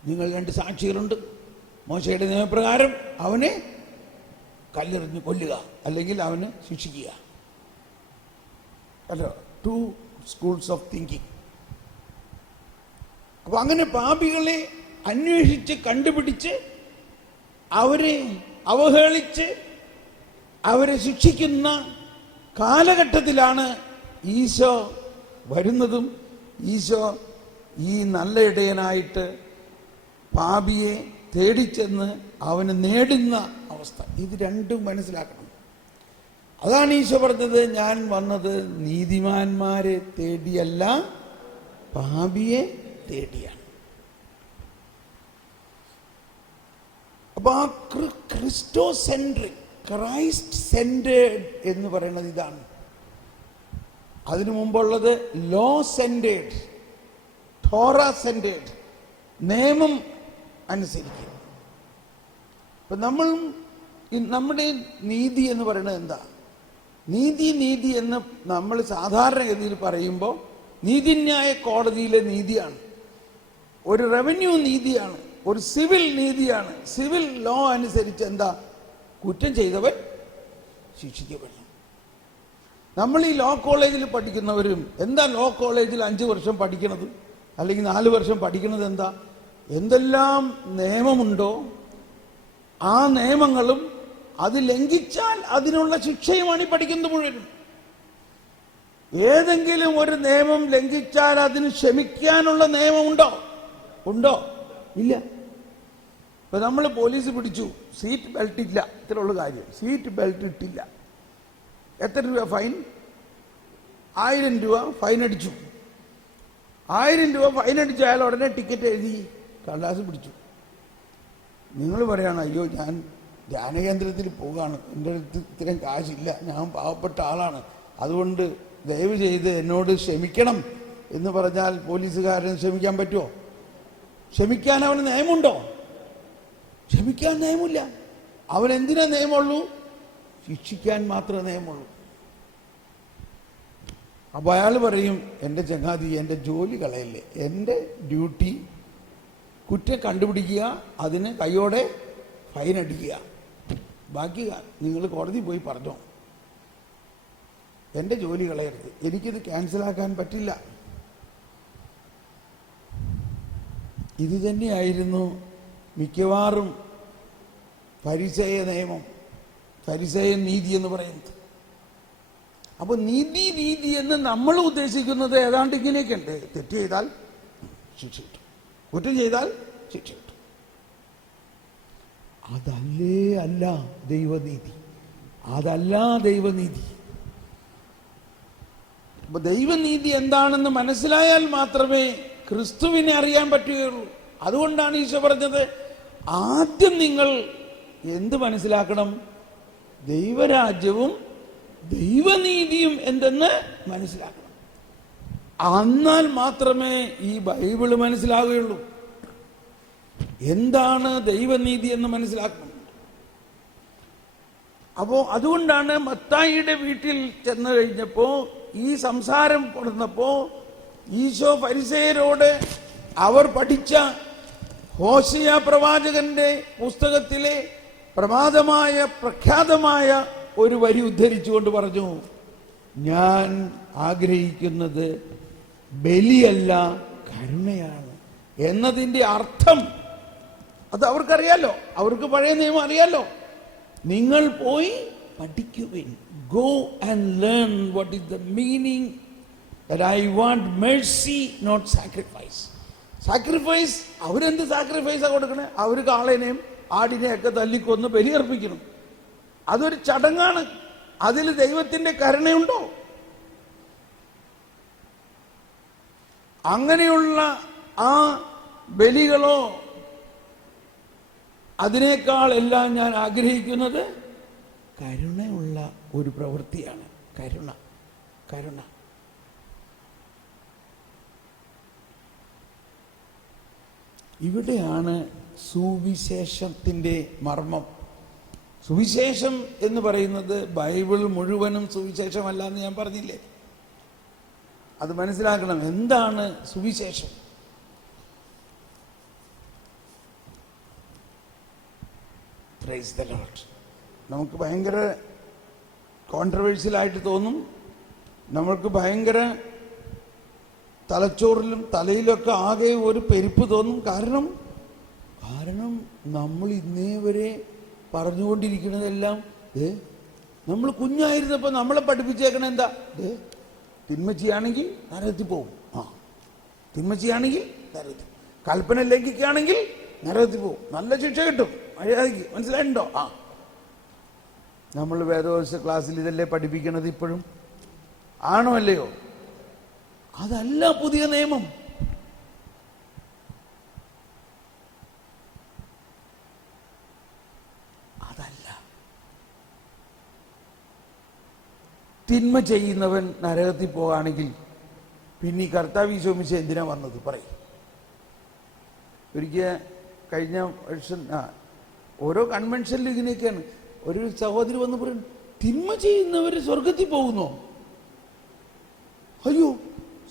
നിങ്ങൾ 2 സാക്ഷികളുണ്ട്. മോശയുടെ നിയമപ്രകാരം അവനെ കല്ലെറിഞ്ഞ് കൊല്ലുക, അല്ലെങ്കിൽ അവന് ശിക്ഷിക്കുക. അല്ലോ, 2 സ്കൂൾസ് ഓഫ് തിങ്കിങ്. അപ്പൊ അങ്ങനെ പാപികളെ അന്വേഷിച്ച് കണ്ടുപിടിച്ച് അവരെ അവഹേളിച്ച് അവരെ ശിക്ഷിക്കുന്ന കാലഘട്ടത്തിലാണ് ഈശോ വരുന്നതും ഈശോ ഈ നല്ല ഇടയനായിട്ട് പാപിയെ തേടിച്ചെന്ന് അവന് നേടുന്ന അവസ്ഥ. ഇത് രണ്ടും മനസ്സിലാക്കണം. അതാണ് ഈശോ പറഞ്ഞത്, ഞാൻ വന്നത് നീതിമാന്മാരെ തേടിയല്ല പാപിയെ തേടിയാണ്. അപ്പൊ അപ്പൊ ആ ക്രിസ്റ്റോ സെൻട്രിക്, ക്രൈസ്റ്റ് സെന്റേഡ് എന്ന് പറയുന്നത് ഇതാണ്. അതിനു മുമ്പുള്ളത് ലോ സെന്റേഡ്, ടോറ സെന്റേഡ്, നിയമം അനുസരിക്കും. ഇപ്പൊ നമ്മുടെ നീതി എന്ന് പറയുന്നത് എന്താ? നീതി എന്ന് നമ്മൾ സാധാരണഗതിയിൽ പറയുമ്പോൾ നീതിന്യായ കോടതിയിലെ നീതിയാണ്, ഒരു റവന്യൂ നീതിയാണ്, ഒരു സിവിൽ നീതിയാണ്. സിവിൽ ലോ അനുസരിച്ച് എന്താ? കുറ്റം ചെയ്തവൻ ശിക്ഷിക്കപ്പെടണം. നമ്മൾ ഈ ലോ കോളേജിൽ പഠിക്കുന്നവരും എന്താ ലോ കോളേജിൽ 5 വർഷം പഠിക്കണത് അല്ലെങ്കിൽ 4 വർഷം പഠിക്കണത് എന്താ? എന്തെല്ലാം നിയമമുണ്ടോ ആ നിയമങ്ങളും അത് ലംഘിച്ചാൽ അതിനുള്ള ശിക്ഷയുമാണ് ഈ പഠിക്കുന്നത് മുഴുവനും. ഏതെങ്കിലും ഒരു നിയമം ലംഘിച്ചാൽ അതിന് ക്ഷമിക്കാനുള്ള നിയമമുണ്ടോ? ഉണ്ടോ? ഇല്ല. ഇപ്പൊ നമ്മൾ പോലീസ് പിടിച്ചു, സീറ്റ് ബെൽറ്റ് ഇല്ല, ഇത്രയുള്ള കാര്യം, സീറ്റ് ബെൽറ്റ് ഇട്ടില്ല, എത്ര രൂപ ഫൈൻ? 1000 രൂപ ഫൈൻ അടിച്ചു. 1000 രൂപ ഫൈൻ അടിച്ച അയാൾ ഉടനെ ടിക്കറ്റ് എഴുതി കടലാസ് പിടിച്ചു. നിങ്ങൾ പറയാണ്, അയ്യോ ഞാൻ ധ്യാനകേന്ദ്രത്തിൽ പോവുകയാണ്, എൻ്റെ അടുത്ത് ഇത്രയും കാശില്ല, ഞാൻ പാവപ്പെട്ട ആളാണ്, അതുകൊണ്ട് ദയവ് ചെയ്ത് എന്നോട് ക്ഷമിക്കണം എന്ന് പറഞ്ഞാൽ പോലീസുകാരന് ക്ഷമിക്കാൻ പറ്റുമോ? ക്ഷമിക്കാൻ അവന് നിയമമുണ്ടോ? ക്ഷമിക്കാൻ നിയമമില്ല. അവൻ എന്തിനാ നിയമമുള്ളൂ? ശിക്ഷിക്കാൻ മാത്രമേ നിയമമുള്ളൂ. അപ്പോൾ അയാൾ പറയും, എൻ്റെ ചങ്ങാതി എൻ്റെ ജോലി കളയല്ലേ, എൻ്റെ ഡ്യൂട്ടി കുറ്റം കണ്ടുപിടിക്കുക, അതിന് കയ്യോടെ ഫൈൻ അടിക്കുക, ബാക്കി നിങ്ങൾ കോടതി പോയി പറഞ്ഞോ, എൻ്റെ ജോലി കളയരുത്, എനിക്കിത് ക്യാൻസലാക്കാൻ പറ്റില്ല. ഇത് തന്നെയായിരുന്നു മിക്കവാറും ഫരിസേയ നിയമം, ഫരിസേയ നീതി എന്ന് പറയുന്നത്. അപ്പൊ നീതി എന്ന് നമ്മൾ ഉദ്ദേശിക്കുന്നത് ഏതാണ്ട് ഇങ്ങനെയൊക്കെ ഉണ്ട്. തെറ്റ് ചെയ്താൽ ശിക്ഷ കിട്ടും, കുറ്റം ചെയ്താൽ ശിക്ഷ കിട്ടും. അല്ല ദൈവനീതി, അതല്ല ദൈവനീതി. അപ്പൊ ദൈവനീതി എന്താണെന്ന് മനസ്സിലായാൽ മാത്രമേ ക്രിസ്തുവിനെ അറിയാൻ പറ്റുകയുള്ളൂ. അതുകൊണ്ടാണ് ഈശോ പറഞ്ഞത്, ആദ്യം നിങ്ങൾ എന്ത് മനസ്സിലാക്കണം? ദൈവരാജ്യവും ദൈവനീതിയും എന്തെന്ന് മനസ്സിലാക്കണം. എന്നാൽ മാത്രമേ ഈ ബൈബിള് മനസ്സിലാവുകയുള്ളൂ. എന്താണ് ദൈവനീതി എന്ന് മനസ്സിലാക്കണം. അപ്പോ അതുകൊണ്ടാണ് മത്തായിയുടെ വീട്ടിൽ ചെന്ന് കഴിഞ്ഞപ്പോ ഈ സംസാരം കൊടുന്നപ്പോ ഈശോ ഫരിസേയരോട് അവർ പഠിച്ച ഹോശിയ പ്രവാചകന്റെ പുസ്തകത്തിലെ പ്രഖ്യാതമായ ഒരു വരി ഉദ്ധരിച്ചുകൊണ്ട് പറഞ്ഞു, ഞാൻ ആഗ്രഹിക്കുന്നത് ബലിയല്ല കരുണയാണ് എന്നതിൻ്റെ അർത്ഥം അത് അവർക്കറിയാലോ, അവർക്ക് പഴയ നിയമം അറിയാലോ. നിങ്ങൾ പോയി പഠിക്കുവിൻ, go and learn what is the meaning that I want mercy not sacrifice. Sacrifice, അവരെന്ത് സാക്രിഫൈസാണ് കൊടുക്കണേ? അവർ കാളേനെയും ആടിനെയൊക്കെ തല്ലിക്കൊന്ന് ബലിയർപ്പിക്കണം. അതൊരു ചടങ്ങാണ്. അതിൽ ദൈവത്തിന്റെ കരുണയുണ്ടോ? അങ്ങനെയുള്ള ആ ബലികളോ അതിനേക്കാൾ എല്ലാം ഞാൻ ആഗ്രഹിക്കുന്നത് കരുണയുള്ള ഒരു പ്രവൃത്തിയാണ്. കരുണ. ഇവിടെയാണ് സുവിശേഷത്തിൻ്റെ മർമ്മം. സുവിശേഷം എന്ന് പറയുന്നത് ബൈബിൾ മുഴുവനും സുവിശേഷമല്ല എന്ന് ഞാൻ പറഞ്ഞില്ലേ? അത് മനസ്സിലാക്കണം. എന്താണ് സുവിശേഷം? Praise the Lord. നമുക്ക് ഭയങ്കര കോൺട്രവേഴ്സ്യലായിട്ട് തോന്നും, നമ്മൾക്ക് ഭയങ്കര തലച്ചോറിലും തലയിലൊക്കെ ആകെ ഒരു പെരുപ്പ് തോന്നും. കാരണം നമ്മൾ ഇന്നേ വരെ പറഞ്ഞുകൊണ്ടിരിക്കുന്നതെല്ലാം നമ്മൾ കുഞ്ഞായിരുന്നപ്പോൾ നമ്മളെ പഠിപ്പിച്ചേക്കണ എന്താ? തിന്മച്ചിയാണെങ്കിൽ നരകത്തിൽ പോകും, തിന്മച്ചിയാണെങ്കിൽ നരകത്തിൽ, കൽപ്പന ലംഘിക്കുകയാണെങ്കിൽ നരകത്തിൽ പോകും, നല്ല ശിക്ഷ കിട്ടും, മര്യാദയ്ക്ക്. മനസ്സിലായിട്ടുണ്ടോ? നമ്മൾ വേദോത്സവ ക്ലാസ്സിൽ ഇതല്ലേ പഠിപ്പിക്കണത് ഇപ്പോഴും? ആണോ അല്ലയോ? അതല്ല പുതിയ നിയമം. തിന്മ ചെയ്യുന്നവൻ നരകത്തിൽ പോവുകയാണെങ്കിൽ പിന്നെ ഈ കർത്താവ് ഈശോ മിശിഹാ എന്തിനാ വന്നത് പറയും. ഒരിക്കൽ കഴിഞ്ഞ വർഷം ഓരോ കൺവെൻഷനിലും ഇങ്ങനെയൊക്കെയാണ്. ഒരു സഹോദരി വന്ന് പറയും, തിന്മ ചെയ്യുന്നവർ സ്വർഗത്തിൽ പോകുന്നോ? അയ്യോ,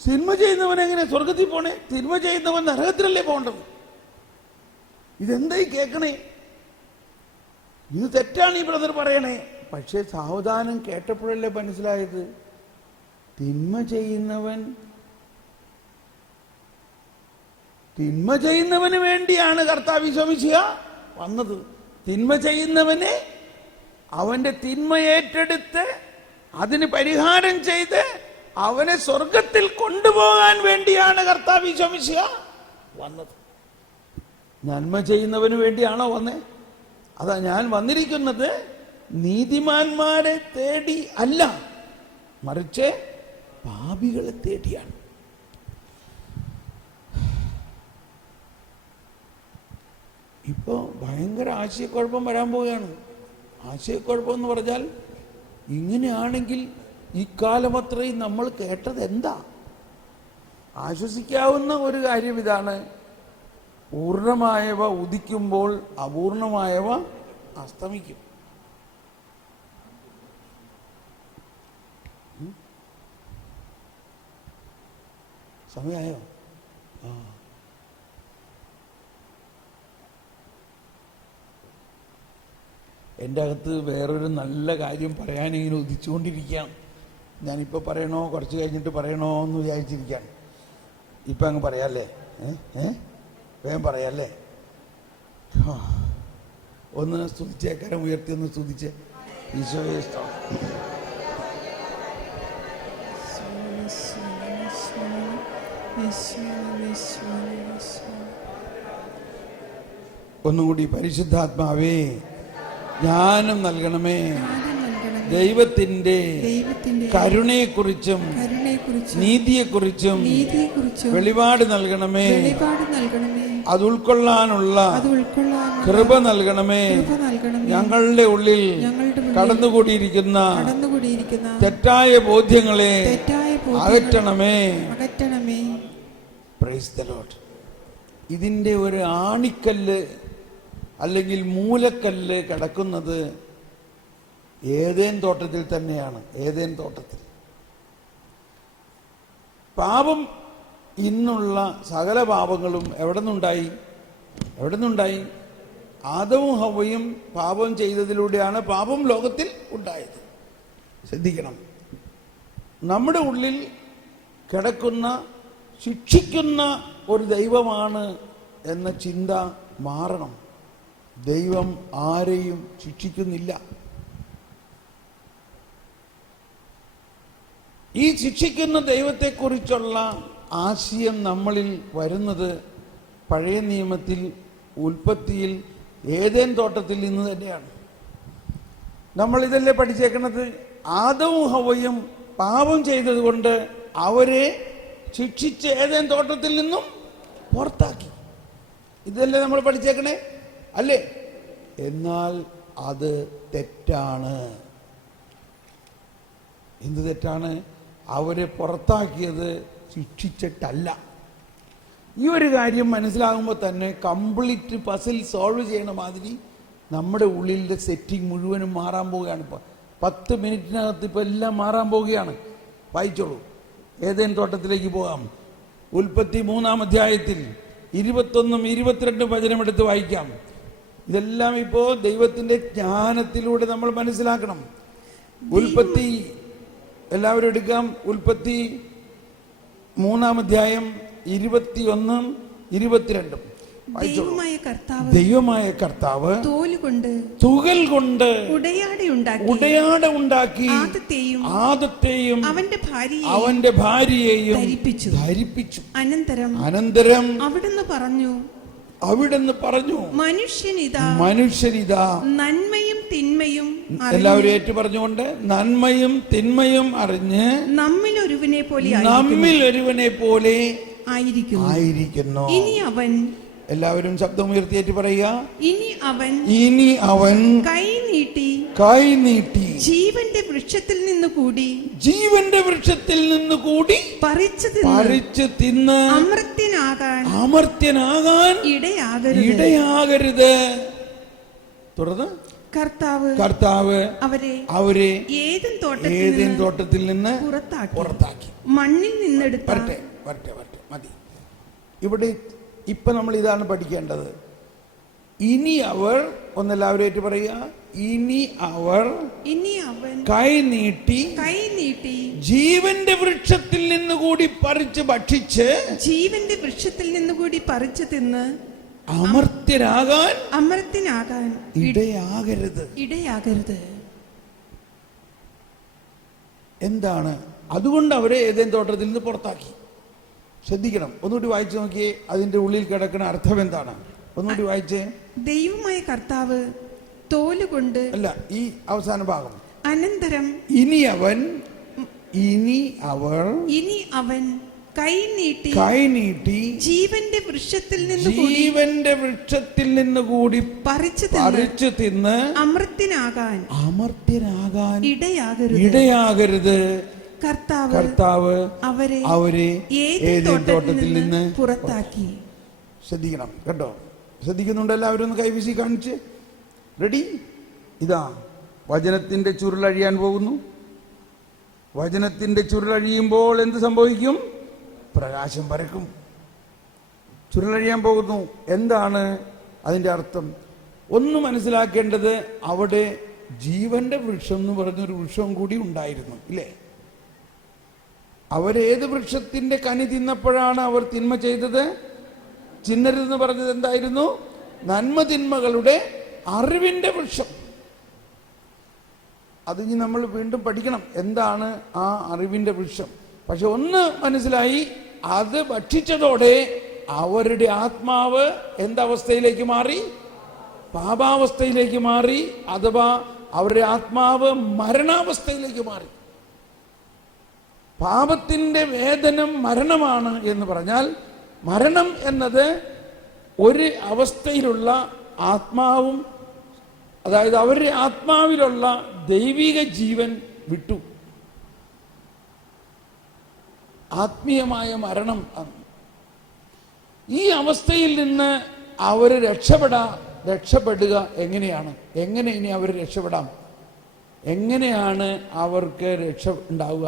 തിന്മ ചെയ്യുന്നവൻ എങ്ങനെ സ്വർഗത്തിൽ പോണേ? തിന്മ ചെയ്യുന്നവൻ നരകത്തിലല്ലേ പോകേണ്ടത്? ഇതെന്തായി കേൾക്കണേ? ഇത് തെറ്റാണ് ഈ ബ്രദർ പറയണേ. പക്ഷേ സാവധാനം കേട്ടപ്പോഴല്ലേ മനസ്സിലായത്, തിന്മ ചെയ്യുന്നവന് വേണ്ടിയാണ് കർത്താവ് ഈശോ മിശിഹാ വന്നത്. തിന്മ ചെയ്യുന്നവനെ അവന്റെ തിന്മ ഏറ്റെടുത്ത് അതിന് പരിഹാരം ചെയ്ത് അവനെ സ്വർഗത്തിൽ കൊണ്ടുപോകാൻ വേണ്ടിയാണ് കർത്താവ് ഈശോ മിശിഹാ വന്നത്. നന്മ ചെയ്യുന്നവന് വേണ്ടിയാണോ വന്നേ? അതാ ഞാൻ വന്നിരിക്കുന്നത് നീതിമാന്മാരെ തേടി അല്ല, മറിച്ച് പാപികളെ തേടിയാണ്. ഇപ്പോ ഭയങ്കര ആശയക്കുഴപ്പം വരാൻ പോവുകയാണ്. ആശയക്കുഴപ്പം എന്ന് പറഞ്ഞാൽ, ഇങ്ങനെയാണെങ്കിൽ ഈ കാലമത്രയും നമ്മൾ കേട്ടത് എന്താ? ആശ്വസിക്കാവുന്ന ഒരു കാര്യം ഇതാണ്, പൂർണ്ണമായവ ഉദിക്കുമ്പോൾ അപൂർണമായവ അസ്തമിക്കും. സമയമായോ? എൻ്റെ അകത്ത് വേറൊരു നല്ല കാര്യം പറയാനിങ്ങനെ ഉദിച്ചുകൊണ്ടിരിക്കുകയാണ്. ഞാനിപ്പോൾ പറയണോ കുറച്ച് കഴിഞ്ഞിട്ട് പറയണോ എന്ന് വിചാരിച്ചിരിക്കുകയാണ്. ഇപ്പം അങ്ങ് പറയാല്ലേ? വേഗം പറയാല്ലേ? ഒന്ന് സ്തുതിച്ചേക്കാരം ഉയർത്തി ഒന്ന് സ്തുതിച്ച് ഈശോയെ ഒന്നുകൂടി. പരിശുദ്ധാത്മാവേ ജ്ഞാനം നൽകണമേ, ദൈവത്തിന്റെ കരുണയെക്കുറിച്ചും നീതിയെക്കുറിച്ചും വെളിപാട് നൽകണമേ, അത് ഉൾക്കൊള്ളാനുള്ള കൃപ നൽകണമേ. ഞങ്ങളുടെ ഉള്ളിൽ കടന്നുകൂടിയിരിക്കുന്ന തെറ്റായ ബോധ്യങ്ങളെ അകറ്റണമേ. Praise the lord. ഇതിന്റെ ഒരു ആണിക്കല്ല് അല്ലെങ്കിൽ മൂലക്കല്ല് കിടക്കുന്നത് ഏദേൻ തോട്ടത്തിൽ തന്നെയാണ്. ഏദേൻ തോട്ടത്തിൽ പാപം, ഇന്നുള്ള സകല പാപങ്ങളും എവിടെ നിന്നുണ്ടായി? ആദവും ഹവ്വയും പാപം ചെയ്തതിലൂടെയാണ് പാപം ലോകത്തിൽ ഉണ്ടായത്. ശ്രദ്ധിക്കണം, നമ്മുടെ ഉള്ളിൽ കിടക്കുന്ന ശിക്ഷിക്കുന്ന ഒരു ദൈവമാണ് എന്ന ചിന്ത മാറണം. ദൈവം ആരെയും ശിക്ഷിക്കുന്നില്ല. ഈ ശിക്ഷിക്കുന്ന ദൈവത്തെക്കുറിച്ചുള്ള ആശയം നമ്മളിൽ വരുന്നത് പഴയ നിയമത്തിൽ, ഉൽപ്പത്തിയിൽ, ഏദേൻ തോട്ടത്തിൽ നിന്ന് തന്നെയാണ്. നമ്മൾ ഇതല്ലേ പഠിച്ചേക്കുന്നത്? ആദവും ഹവ്വയും പാപം ചെയ്തതുകൊണ്ട് അവരെ ശിക്ഷിച്ച് ഏദേൻ തോട്ടത്തിൽ നിന്നും പുറത്താക്കി. ഇതല്ലേ നമ്മൾ പഠിച്ചേക്കണേ, അല്ലേ? എന്നാൽ അത് തെറ്റാണ്. എന്ത് തെറ്റാണ്? അവരെ പുറത്താക്കിയത് ശിക്ഷിച്ചിട്ടല്ല. ഈ ഒരു കാര്യം മനസ്സിലാകുമ്പോൾ തന്നെ കംപ്ലീറ്റ് പസിൽ സോൾവ് ചെയ്യണ മാതിരി നമ്മുടെ ഉള്ളിലെ സെറ്റിംഗ് മുഴുവനും മാറാൻ പോവുകയാണ്. ഇപ്പോൾ 10 മിനിറ്റിനകത്ത് ഇപ്പോൾ എല്ലാം മാറാൻ പോവുകയാണ്. വായിച്ചോളൂ, ഏദേൻ തോട്ടത്തിലേക്ക് പോകാം. ഉൽപ്പത്തി 3-ാം അധ്യായത്തിൽ 21-ഉം 22-ഉം വചനമെടുത്ത് വായിക്കാം. ഇതെല്ലാം ഇപ്പോൾ ദൈവത്തിന്റെ ജ്ഞാനത്തിലൂടെ നമ്മൾ മനസ്സിലാക്കണം. ഉൽപ്പത്തി എല്ലാവരും എടുക്കാം. ഉൽപ്പത്തി 3-ാം അധ്യായം 21-ഉം 22-ഉം. ദൈവമായ കർത്താവ് തുകൽ കൊണ്ട് ഉടയാട ഉണ്ടാക്കി ആദത്തെയും അവന്റെ ഭാര്യയെയും ധരിപ്പിച്ചു. അനന്തരം അവിടുന്ന് പറഞ്ഞു, മനുഷ്യനിതാ നന്മയും തിന്മയും, എല്ലാവരും ഏറ്റു പറഞ്ഞുകൊണ്ട്, നന്മയും തിന്മയും അറിഞ്ഞ് നമ്മിൽ ഒരുവനെ പോലെ ആയിരിക്കുന്നു. എല്ലാവരും ശബ്ദമുയർത്തിയേറ്റ് പറയുക. ഇനി അവൻ കൈ നീട്ടി ജീവന്റെ വൃക്ഷത്തിൽ നിന്നുകൂടി പറിച്ചു തിന്ന് അമർത്യനാകാൻ ഇടയാകരുത്. തുടർന്ന് കർത്താവ് അവരെ ഏദൻ തോട്ടത്തിൽ നിന്ന് പുറത്താക്കി. മണ്ണിൽ നിന്നെടുത്ത വരട്ടെ മതി. ഇവിടെ ഇപ്പൊ നമ്മൾ ഇതാണ് പഠിക്കേണ്ടത്. ഇനി അവർ, ഒന്നെല്ലാവരും ഏറ്റ് പറയുക, ഇനി അവൻ കൈ നീട്ടി ജീവന്റെ വൃക്ഷത്തിൽ നിന്നുകൂടി പറിച്ച് ഭക്ഷിച്ച് തിന്ന് അമർത്യനാകാൻ ഇടയാകരുത്. എന്താണ്? അതുകൊണ്ട് അവരെ ഏദൻ തോട്ടത്തിൽ നിന്ന് പുറത്താക്കി. ശ്രദ്ധിക്കണം. ഒന്നുകൂടി വായിച്ചു നോക്കിയേ, അതിന്റെ ഉള്ളിൽ കിടക്കുന്ന അർത്ഥം എന്താണ്? ഒന്നുകൂടി വായിച്ചേ. ദൈവമായ കർത്താവ് തോലുകൊണ്ട്, അല്ല, ഈ അവസാന ഭാഗം. അനന്തരം ഇനി അവൻ കൈ നീട്ടി ജീവന്റെ വൃക്ഷത്തിൽ നിന്നുകൂടി പറിച്ചു തിന്ന് അമർത്യനാകാൻ ഇടയാകരുത്. കർത്താവ് അവരെ ഏദൻ തോട്ടത്തിൽ നിന്ന് പുറത്താക്കി. ശ്രദ്ധിക്കണം കേട്ടോ. ശ്രദ്ധിക്കുന്നുണ്ട് എല്ലാവരും? ഒന്ന് കൈവീശി കാണിച്ച്. റെഡി? ഇതാ വചനത്തിന്റെ ചുരുളഴിയാൻ പോകുന്നു. വചനത്തിന്റെ ചുരുളഴിയുമ്പോൾ എന്ത് സംഭവിക്കും? പ്രകാശം പരക്കും. ചുരുളഴിയാൻ പോകുന്നു. എന്താണ് അതിന്റെ അർത്ഥം? ഒന്ന് മനസ്സിലാക്കേണ്ടത്, അവിടെ ജീവന്റെ വൃക്ഷം എന്ന് പറഞ്ഞൊരു വൃക്ഷം കൂടി ഉണ്ടായിരുന്നു, ഇല്ലേ? അവരേത് വൃക്ഷത്തിന്റെ കനി തിന്നപ്പോഴാണ് അവർ തിന്മ ചെയ്തത്? ചിന്നരുതെന്ന് പറഞ്ഞത് എന്തായിരുന്നു? നന്മ തിന്മകളുടെ അറിവിന്റെ വൃക്ഷം. അത് ഇനി നമ്മൾ വീണ്ടും പഠിക്കണം, എന്താണ് ആ അറിവിന്റെ വൃക്ഷം. പക്ഷെ ഒന്ന് മനസ്സിലായി, അത് ഭക്ഷിച്ചതോടെ അവരുടെ ആത്മാവ് എന്തവസ്ഥയിലേക്ക് മാറി? പാപാവസ്ഥയിലേക്ക് മാറി. അഥവാ അവരുടെ ആത്മാവ് മരണാവസ്ഥയിലേക്ക് മാറി. പാപത്തിന്റെ വേദനം മരണമാണ് എന്ന് പറഞ്ഞാൽ, മരണം എന്നത് ഒരു അവസ്ഥയിലുള്ള ആത്മാവും, അതായത് അവരുടെ ആത്മാവിലുള്ള ദൈവിക ജീവൻ വിട്ടു. ആത്മീയമായ മരണം. ഈ അവസ്ഥയിൽ നിന്ന് അവർ രക്ഷപ്പെടുക എങ്ങനെയാണ്? എങ്ങനെ ഇനി അവർ രക്ഷപ്പെടാം? എങ്ങനെയാണ് അവർക്ക് രക്ഷ ഉണ്ടാവുക?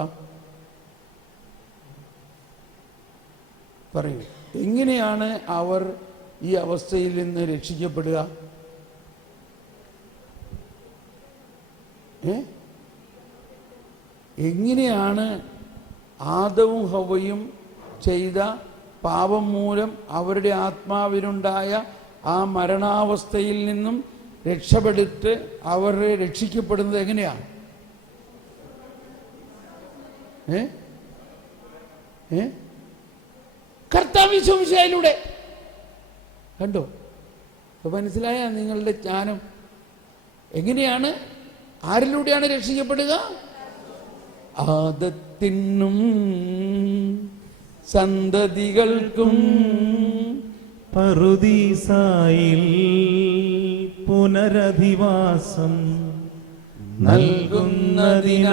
പറയൂ. എങ്ങനെയാണ് അവർ ഈ അവസ്ഥയിൽ നിന്ന് രക്ഷിക്കപ്പെടുക? എങ്ങനെയാണ് ആദവും ഹവ്വയും ചെയ്ത പാപം മൂലം അവരുടെ ആത്മാവിനുണ്ടായ ആ മരണാവസ്ഥയിൽ നിന്നും രക്ഷപ്പെടുത്ത് അവരെ രക്ഷിക്കപ്പെടുന്നത് എങ്ങനെയാണ്? കർത്താവ് യേശുവിലൂടെ. കണ്ടോ? മനസ്സിലായ നിങ്ങളുടെ ജ്ഞാനം? എങ്ങനെയാണ്, ആരിലൂടെയാണ് രക്ഷിക്കപ്പെടുക? ആദത്തിനും സന്തതികൾക്കും പറുദീസായിൽ പുനരധിവാസം നൽകുന്നതിനായി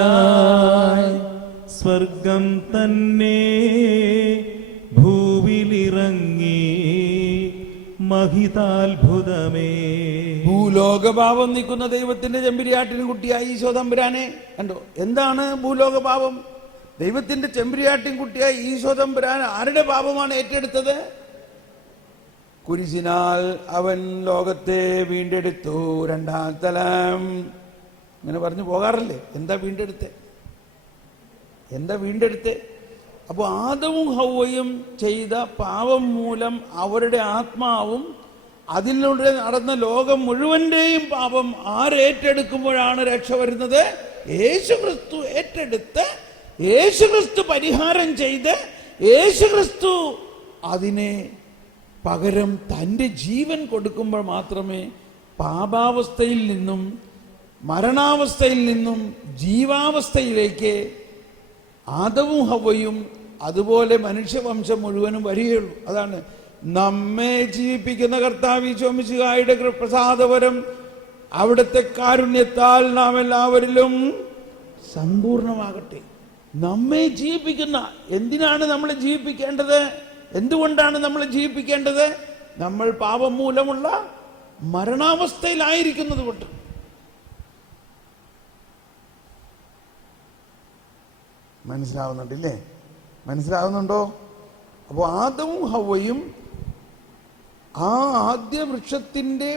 സ്വർഗം തന്നെ ഭൂവിലിറങ്ങി മഹിതാത്ഭുതമേ. ഭൂലോകഭാവം നീക്കുന്ന ദൈവത്തിന്റെ ചെമ്പരിയാട്ടിന് കുട്ടിയായി ഈശോ തമ്പുരാനെ. കണ്ടോ? എന്താണ് ഭൂലോകഭാവം? ദൈവത്തിന്റെ ചെമ്പരിയാട്ടിൻ കുട്ടിയായി ഈശോ തമ്പുരാൻ ആരുടെ പാപമാണ് ഏറ്റെടുത്തത്? കുരിശിനാൽ അവൻ ലോകത്തെ വീണ്ടെടുത്തു. രണ്ടാം തലം ഇങ്ങനെ പറഞ്ഞു പോകാറില്ലേ? എന്താ വീണ്ടെടുത്തെ? അപ്പോൾ ആദവും ഹവ്വയും ചെയ്ത പാപം മൂലം അവരുടെ ആത്മാവും അതിലൂടെ നടന്ന ലോകം മുഴുവന്റെയും പാപം ആരേറ്റെടുക്കുമ്പോഴാണ് രക്ഷ വരുന്നത്? യേശുക്രിസ്തു ഏറ്റെടുത്ത്, യേശുക്രിസ്തു പരിഹാരം ചെയ്ത്, യേശുക്രിസ്തു അതിനെ പകരം തൻ്റെ ജീവൻ കൊടുക്കുമ്പോൾ മാത്രമേ പാപാവസ്ഥയിൽ നിന്നും മരണാവസ്ഥയിൽ നിന്നും ജീവാവസ്ഥയിലേക്ക് ആദവും ഹവ്വയും അതുപോലെ മനുഷ്യവംശം മുഴുവനും വരികയുള്ളൂ. അതാണ് നമ്മെ ജീവിപ്പിക്കുന്ന കർത്താവ് ഈശോ മിശിഹായുടെ പ്രസാദവരം അവിടുത്തെ കാരുണ്യത്താൽ നാം എല്ലാവരിലും സമ്പൂർണമാകട്ടെ. നമ്മെ ജീവിപ്പിക്കുന്ന, എന്തിനാണ് നമ്മൾ ജീവിപ്പിക്കേണ്ടത്? എന്തുകൊണ്ടാണ് നമ്മൾ ജീവിപ്പിക്കേണ്ടത്? നമ്മൾ പാപം മൂലമുള്ള മരണാവസ്ഥയിലായിരിക്കുന്നത് കൊണ്ട്. മനസ്സിലാവുന്നുണ്ടല്ലേ? മനസ്സിലാവുന്നുണ്ടോ? അപ്പോൾ ആദവും ഹവ്വയും ആ ആദ്യ വൃക്ഷത്തിന്റെ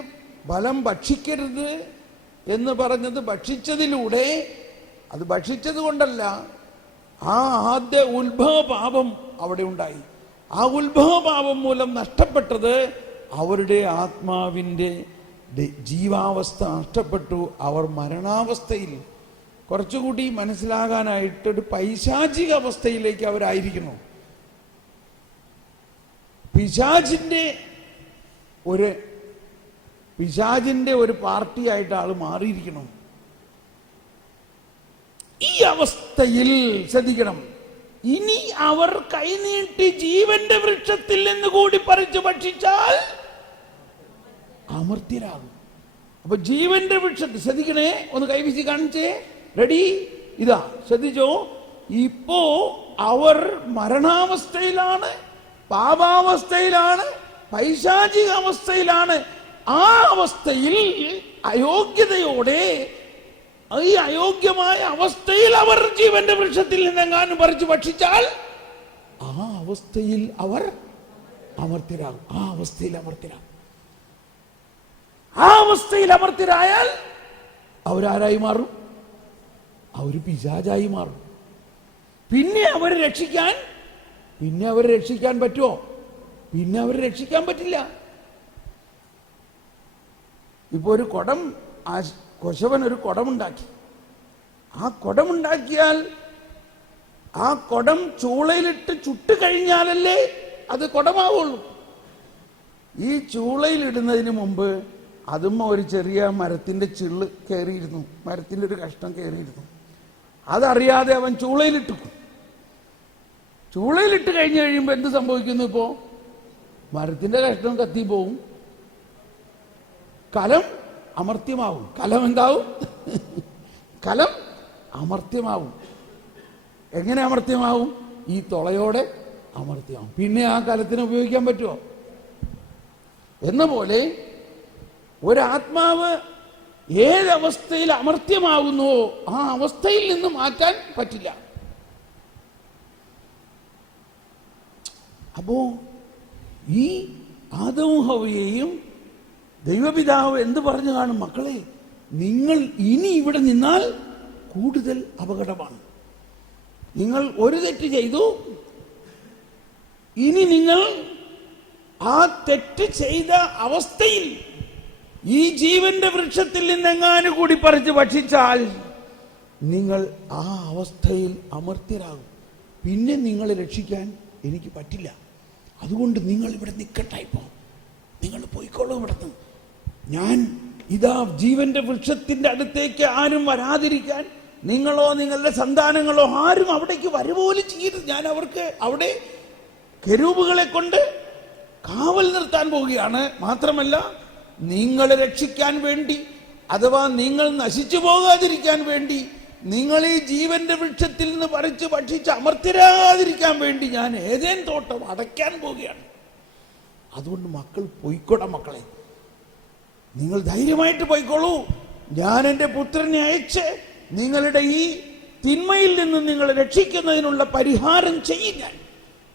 ഫലം ഭക്ഷിക്കരുത് എന്ന് പറഞ്ഞത് ഭക്ഷിച്ചതിലൂടെ, അത് ഭക്ഷിച്ചത് കൊണ്ടല്ല, ആ ആദ്യ ഉത്ഭവ പാപം അവിടെ ഉണ്ടായി. ആ ഉത്ഭവ പാപം മൂലം നഷ്ടപ്പെട്ടത് അവരുടെ ആത്മാവിൻ്റെ ജീവാവസ്ഥ നഷ്ടപ്പെട്ടു. അവർ മരണാവസ്ഥയിൽ, കുറച്ചുകൂടി മനസ്സിലാകാനായിട്ട്, ഒരു പൈശാചിക അവസ്ഥയിലേക്ക് അവരായിരിക്കുന്നു. പിശാചിന്റെ ഒരു പാർട്ടിയായിട്ട് ആള് മാറിയിരിക്കണം. ഈ അവസ്ഥയിൽ ശ്രദ്ധിക്കണം, ഇനി അവർ കൈനീട്ടി ജീവന്റെ വൃക്ഷത്തിൽ നിന്ന് കൂടി പറിച്ചു ഭക്ഷിച്ചാൽ അമർത്യരാകും. അപ്പൊ ജീവന്റെ വൃക്ഷത്തിൽ, ശ്രദ്ധിക്കണേ, ഒന്ന് കൈവീശി കാണിച്ചേ, റെഡി, ഇതാ ശ്രദ്ധിച്ചോ. ഇപ്പോ അവർ മരണാവസ്ഥയിലാണ്, പാപാവസ്ഥയിലാണ്, പൈശാചിക അവസ്ഥയിലാണ്. ആ അവസ്ഥയിൽ അയോഗ്യതയോടെ, ഈ അയോഗ്യമായ അവസ്ഥയിൽ അവർ ജീവന്റെ വൃക്ഷത്തിൽ നിന്നെങ്ങാനും പറിച്ചു ഭക്ഷിച്ചാൽ ആ അവസ്ഥയിൽ അവർ അമർത്യരാകും. ആ അവസ്ഥയിൽ അമർത്യരായാൽ അവരാരായി മാറും? അവർ പിശാചായി മാറും. പിന്നെ അവരെ രക്ഷിക്കാൻ പറ്റുമോ? പിന്നെ അവരെ രക്ഷിക്കാൻ പറ്റില്ല. ഇപ്പൊ ഒരു കുടം, കൊശവൻ ഒരു കുടമുണ്ടാക്കി. ആ കുടമുണ്ടാക്കിയാൽ ആ കുടം ചൂളയിലിട്ട് ചുട്ട് കഴിഞ്ഞാലല്ലേ അത് കുടമാവുള്ളൂ. ഈ ചൂളയിലിടുന്നതിന് മുമ്പ് അതും ഒരു ചെറിയ മരത്തിന്റെ ചിള്ള് കയറിയിരുന്നു, മരത്തിന്റെ ഒരു കഷ്ണം കയറിയിരുന്നു. അതറിയാതെ അവൻ ചൂളയിലിട്ടു. ചൂളയിലിട്ട് കഴിഞ്ഞ് കഴിയുമ്പോൾ എന്ത് സംഭവിക്കുന്നു? ഇപ്പോ മരത്തിന്റെ കഷ്ണം കത്തിപ്പോവും, കലം അമർത്യമാവും. കലം എന്താവും? കലം അമർത്യമാവും. എങ്ങനെ അമർത്യമാവും? ഈ തുളയോടെ അമർത്യമാവും. പിന്നെ ആ കലത്തിന് ഉപയോഗിക്കാൻ പറ്റുമോ? എന്ന പോലെ ഒരാത്മാവ് ഏതവസ്ഥയിൽ അമർത്യമാകുന്നുവോ ആ അവസ്ഥയിൽ നിന്ന് മാറ്റാൻ പറ്റില്ല. അപ്പോ ഈ ആദവും ഹവ്വയെയും ദൈവപിതാവ് എന്ത് പറഞ്ഞു കാണും? മക്കളെ, നിങ്ങൾ ഇനി ഇവിടെ നിന്നാൽ കൂടുതൽ അപകടമാണ്. നിങ്ങൾ ഒരു തെറ്റ് ചെയ്തു, ഇനി നിങ്ങൾ ആ തെറ്റ് ചെയ്ത അവസ്ഥയിൽ ഈ ജീവന്റെ വൃക്ഷത്തിൽ നിന്നെങ്ങാനും കൂടി പറിച്ച് ഭക്ഷിച്ചാൽ നിങ്ങൾ ആ അവസ്ഥയിൽ അമർത്യരാകും. പിന്നെ നിങ്ങളെ രക്ഷിക്കാൻ എനിക്ക് പറ്റില്ല. അതുകൊണ്ട് നിങ്ങൾ ഇവിടെ നിൽക്കട്ടെ, ഇപ്പോ നിങ്ങൾ പോയിക്കോളൂ ഇവിടുന്ന്. ഞാൻ ഇതാ ജീവന്റെ വൃക്ഷത്തിന്റെ അടുത്തേക്ക് ആരും വരാതിരിക്കാൻ, നിങ്ങളോ നിങ്ങളുടെ സന്താനങ്ങളോ ആരും അവിടേക്ക് വരുപോലും ചെയ്യരുത്. ഞാൻ അവർക്ക് അവിടെ കെരൂബുകളെ കൊണ്ട് കാവൽ നിർത്താൻ പോവുകയാണ്. മാത്രമല്ല, നിങ്ങളെ രക്ഷിക്കാൻ വേണ്ടി, അഥവാ നിങ്ങൾ നശിച്ചു പോകാതിരിക്കാൻ വേണ്ടി, നിങ്ങൾ ഈ ജീവന്റെ വൃക്ഷത്തിൽ നിന്ന് പറിച്ച് ഭക്ഷിച്ച് അമർത്യരാകാതിരിക്കാൻ വേണ്ടി ഞാൻ ഏതേൻ തോട്ടം അടയ്ക്കാൻ പോവുകയാണ്. അതുകൊണ്ട് മക്കൾ പോയിക്കോട്ടെ. മക്കളെ, നിങ്ങൾ ധൈര്യമായിട്ട് പോയിക്കോളൂ. ഞാൻ എൻ്റെ പുത്രനെ അയച്ച് നിങ്ങളുടെ ഈ തിന്മയിൽ നിന്ന് നിങ്ങളെ രക്ഷിക്കുന്നതിനുള്ള പരിഹാരം ചെയ്യും. ഞാൻ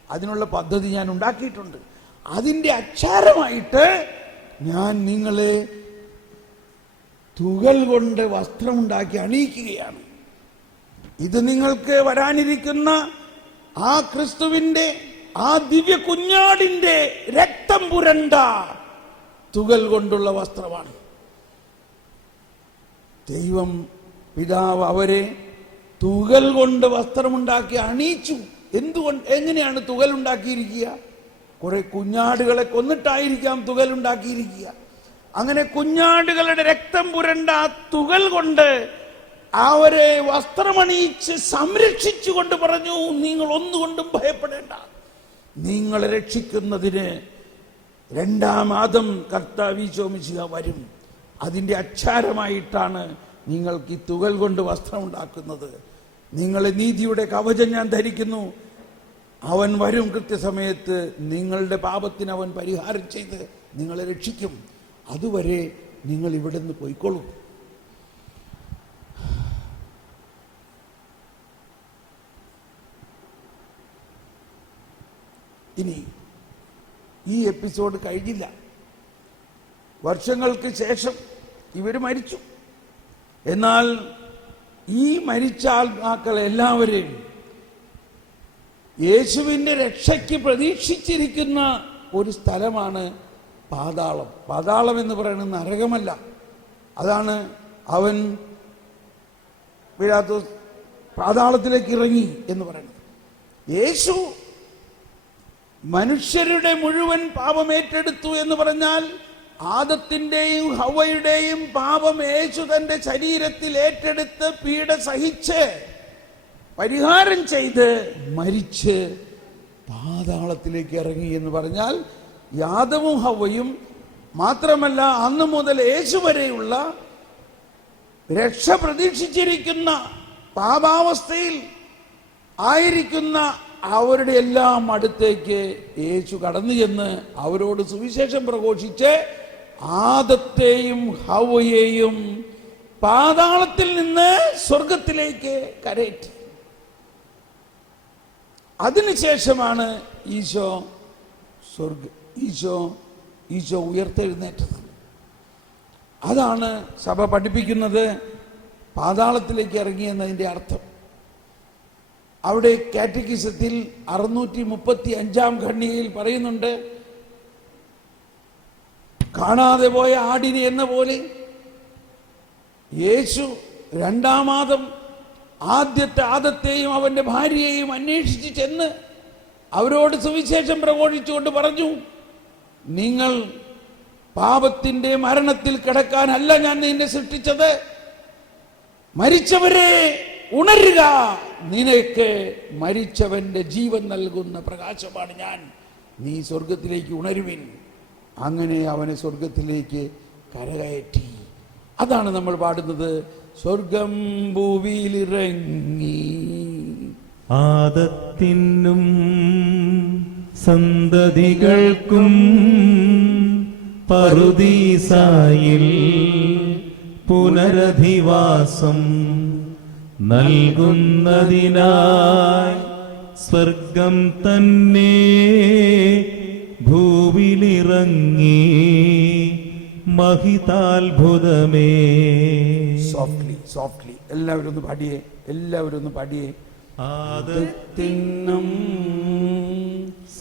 അതിനുള്ള പദ്ധതി ഞാൻ ഉണ്ടാക്കിയിട്ടുണ്ട്. അതിൻ്റെ അച്ചാരമായിട്ട് ഞാൻ നിങ്ങളെ തുകൽ കൊണ്ട് വസ്ത്രമുണ്ടാക്കി അണിയിക്കുകയാണ്. ഇത് നിങ്ങൾക്ക് വരാനിരിക്കുന്ന ആ ക്രിസ്തുവിന്റെ, ആ ദിവ്യ കുഞ്ഞാടിന്റെ രക്തം പുരണ്ട തുകൽ കൊണ്ടുള്ള വസ്ത്രമാണ്. ദൈവം പിതാവ് അവരെ തുകൽ കൊണ്ട് വസ്ത്രമുണ്ടാക്കി അണിയിച്ചു. എന്തുകൊണ്ട്? എങ്ങനെയാണ് തുകൽ ഉണ്ടാക്കിയിരിക്കുക? കുറെ കുഞ്ഞാടുകളെ കൊന്നിട്ടായിരിക്കാം തുകൽ ഉണ്ടാക്കിയിരിക്കുക. അങ്ങനെ കുഞ്ഞാടുകളുടെ രക്തം പുരണ്ട ആ തുകൽ കൊണ്ട് അവരെ വസ്ത്രമണിയിച്ച് സംരക്ഷിച്ചുകൊണ്ട് പറഞ്ഞു, നിങ്ങൾ ഒന്നുകൊണ്ടും ഭയപ്പെടേണ്ട. നിങ്ങളെ രക്ഷിക്കുന്നതിന് രണ്ടാം ആദം കർത്താവ് ഈശോ മിശിഹ വരും. അതിൻ്റെ അച്ചാരമായിട്ടാണ് നിങ്ങൾക്ക് ഈ തുകൽ കൊണ്ട് വസ്ത്രം ഉണ്ടാക്കുന്നത്. നിങ്ങളെ നീതിയുടെ കവചം ഞാൻ ധരിക്കുന്നു. അവൻ വരും കൃത്യസമയത്ത്. നിങ്ങളുടെ പാപത്തിന് അവൻ പരിഹാരം ചെയ്ത് നിങ്ങളെ രക്ഷിക്കും. അതുവരെ നിങ്ങൾ ഇവിടെ നിന്ന് പോയിക്കോളൂ. ഇനി ഈ എപ്പിസോഡ് കഴിഞ്ഞില്ല. വർഷങ്ങൾക്ക് ശേഷം ഇവർ മരിച്ചു. എന്നാൽ ഈ മരിച്ച ആത്മാക്കൾ എല്ലാവരെയും യേശുവിൻ്റെ രക്ഷയ്ക്ക് പ്രതീക്ഷിച്ചിരിക്കുന്ന ഒരു സ്ഥലമാണ് പാതാളം. പാതാളം എന്ന് പറയുന്നത് നരകമല്ല. അതാണ് അവൻ പീലാത്തോസ് പാതാളത്തിലേക്ക് ഇറങ്ങി എന്ന് പറയുന്നത്. യേശു മനുഷ്യരുടെ മുഴുവൻ പാപം ഏറ്റെടുത്തു എന്ന് പറഞ്ഞാൽ ആദത്തിന്റെയും ഹവ്വയുടെയും പാപം യേശു തന്റെ ശരീരത്തിൽ ഏറ്റെടുത്ത് പീഡ സഹിച്ച് പരിഹാരം ചെയ്ത് മരിച്ച് പാതാളത്തിലേക്ക് ഇറങ്ങി എന്ന് പറഞ്ഞാൽ ആദമും ഹവ്വയും മാത്രമല്ല അന്നു മുതൽ യേശു വരെയുള്ള രക്ഷ പ്രതീക്ഷിച്ചിരിക്കുന്ന പാപാവസ്ഥയിൽ ആയിരിക്കുന്ന അവരുടെ എല്ലാം അടുത്തേക്ക് യേശു കടന്നു ചെന്ന് അവരോട് സുവിശേഷം പ്രഘോഷിച്ച് ആദത്തെയും ഹവ്വയെയും പാതാളത്തിൽ നിന്ന് സ്വർഗത്തിലേക്ക് കരയറ്റി. അതിനുശേഷമാണ് ഈശോ ഉയർത്തെഴുന്നേറ്റത്. അതാണ് സഭ പഠിപ്പിക്കുന്നത് പാതാളത്തിലേക്ക് ഇറങ്ങി എന്നതിൻ്റെ അർത്ഥം. അവിടെ കാറ്റക്കിസത്തിൽ 635 ഖണ്ഡികയിൽ പറയുന്നുണ്ട്, കാണാതെ പോയ ആടിനെ എന്ന പോലെ യേശു രണ്ടാം ആദം ആദ്യത്തെ ആദത്തെയും അവന്റെ ഭാര്യയെയും അന്വേഷിച്ച് ചെന്ന് അവരോട് സുവിശേഷം പ്രഘോഷിച്ചുകൊണ്ട് പറഞ്ഞു, നിങ്ങൾ പാപത്തിന്റെ മരണത്തിൽ കിടക്കാനല്ല ഞാൻ നിന്നെ സൃഷ്ടിച്ചത്, മരിച്ചവരെ ഉണരുക, നിനക്ക് മരിച്ചവന്റെ ജീവൻ നൽകുന്ന പ്രകാശമാണ് ഞാൻ, നീ സ്വർഗത്തിലേക്ക് ഉണരുവിൻ. അങ്ങനെ അവനെ സ്വർഗത്തിലേക്ക് കരകയറ്റി. അതാണ് നമ്മൾ പാടുന്നത്, സ്വർഗം ഭൂമിയിലിറങ്ങി ആദത്തിനും സന്തതികൾക്കും പറുദീസായിൽ പുനരധിവാസം നൽകുന്നതിനായി സ്വർഗം തന്നെ ഭൂവിലിറങ്ങി മഹിതാത്ഭുതമേ. സോഫ്റ്റ്ലി എല്ലാവരും ഒന്ന് പാടിയേ. ആദത്തിനും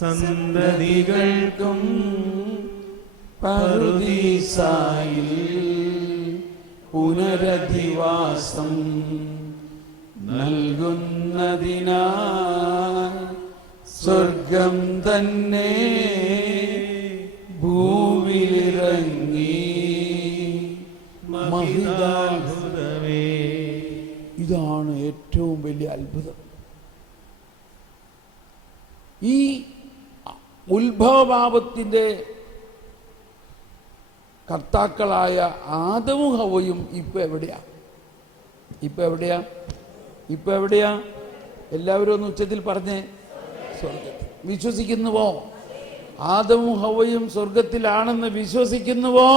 സന്തതികൾക്കും പറുദീസായിൽ പുനരധിവാസം നൽകുന്നതിനായി സ്വർഗം തന്നെ ഭൂവിലിറങ്ങി മഹിതാത്ഭുതമേ. ഇതാണ് ഏറ്റവും വലിയ അത്ഭുതം. ഈ ഉത്ഭവപാപത്തിന്റെ കർത്താക്കളായ ആദമും ഹവ്വയും ഇപ്പൊ എവിടെയാ? എല്ലാവരും ഒന്ന് ഉച്ചത്തിൽ പറഞ്ഞേ. സ്വർഗത്തിൽ. വിശ്വസിക്കുന്നുവോ? ആദമും ഹവ്വയും സ്വർഗത്തിലാണെന്ന് വിശ്വസിക്കുന്നുവോ?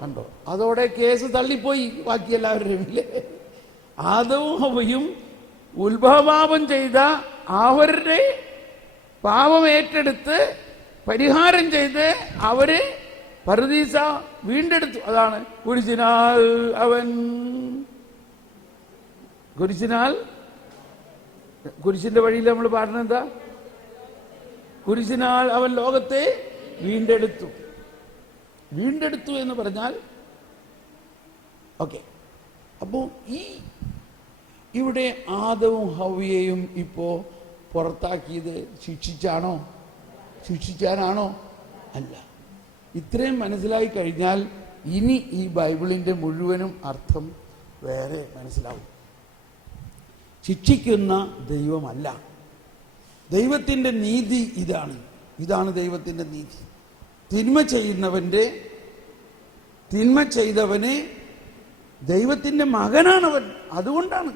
കണ്ടോ, അതോടെ കേസ് തള്ളിപ്പോയി ബാക്കി എല്ലാവരുടെയും ഇല്ലേ. ആദമും ഹവ്വയും ഉത്ഭവപാപം ചെയ്ത അവരുടെ പാപം ഏറ്റെടുത്ത് പരിഹാരം ചെയ്ത് അവര് പറുദീസ വീണ്ടെടുത്തു. അതാണ് കുരിശിന്റെ വഴിയിൽ നമ്മൾ പാടുന്നത് എന്താ? കുരിശിനാൽ അവൻ ലോകത്തെ വീണ്ടെടുത്തു എന്ന് പറഞ്ഞാൽ ഓക്കെ. അപ്പോൾ ഇവിടെ ആദവും ഹവ്വയെയും ഇപ്പോ പുറത്താക്കിയത് ശിക്ഷിച്ചാനാണോ? അല്ല. ഇത്രയും മനസ്സിലായി കഴിഞ്ഞാൽ ഇനി ഈ ബൈബിളിന്റെ മുഴുവനും അർത്ഥം വേറെ മനസ്സിലാവും. ശിക്ഷിക്കുന്ന ദൈവമല്ല. ദൈവത്തിൻ്റെ നീതി ഇതാണ് ദൈവത്തിൻ്റെ നീതി. തിന്മ ചെയ്തവനെ ദൈവത്തിൻ്റെ മകനാണവൻ. അതുകൊണ്ടാണ്.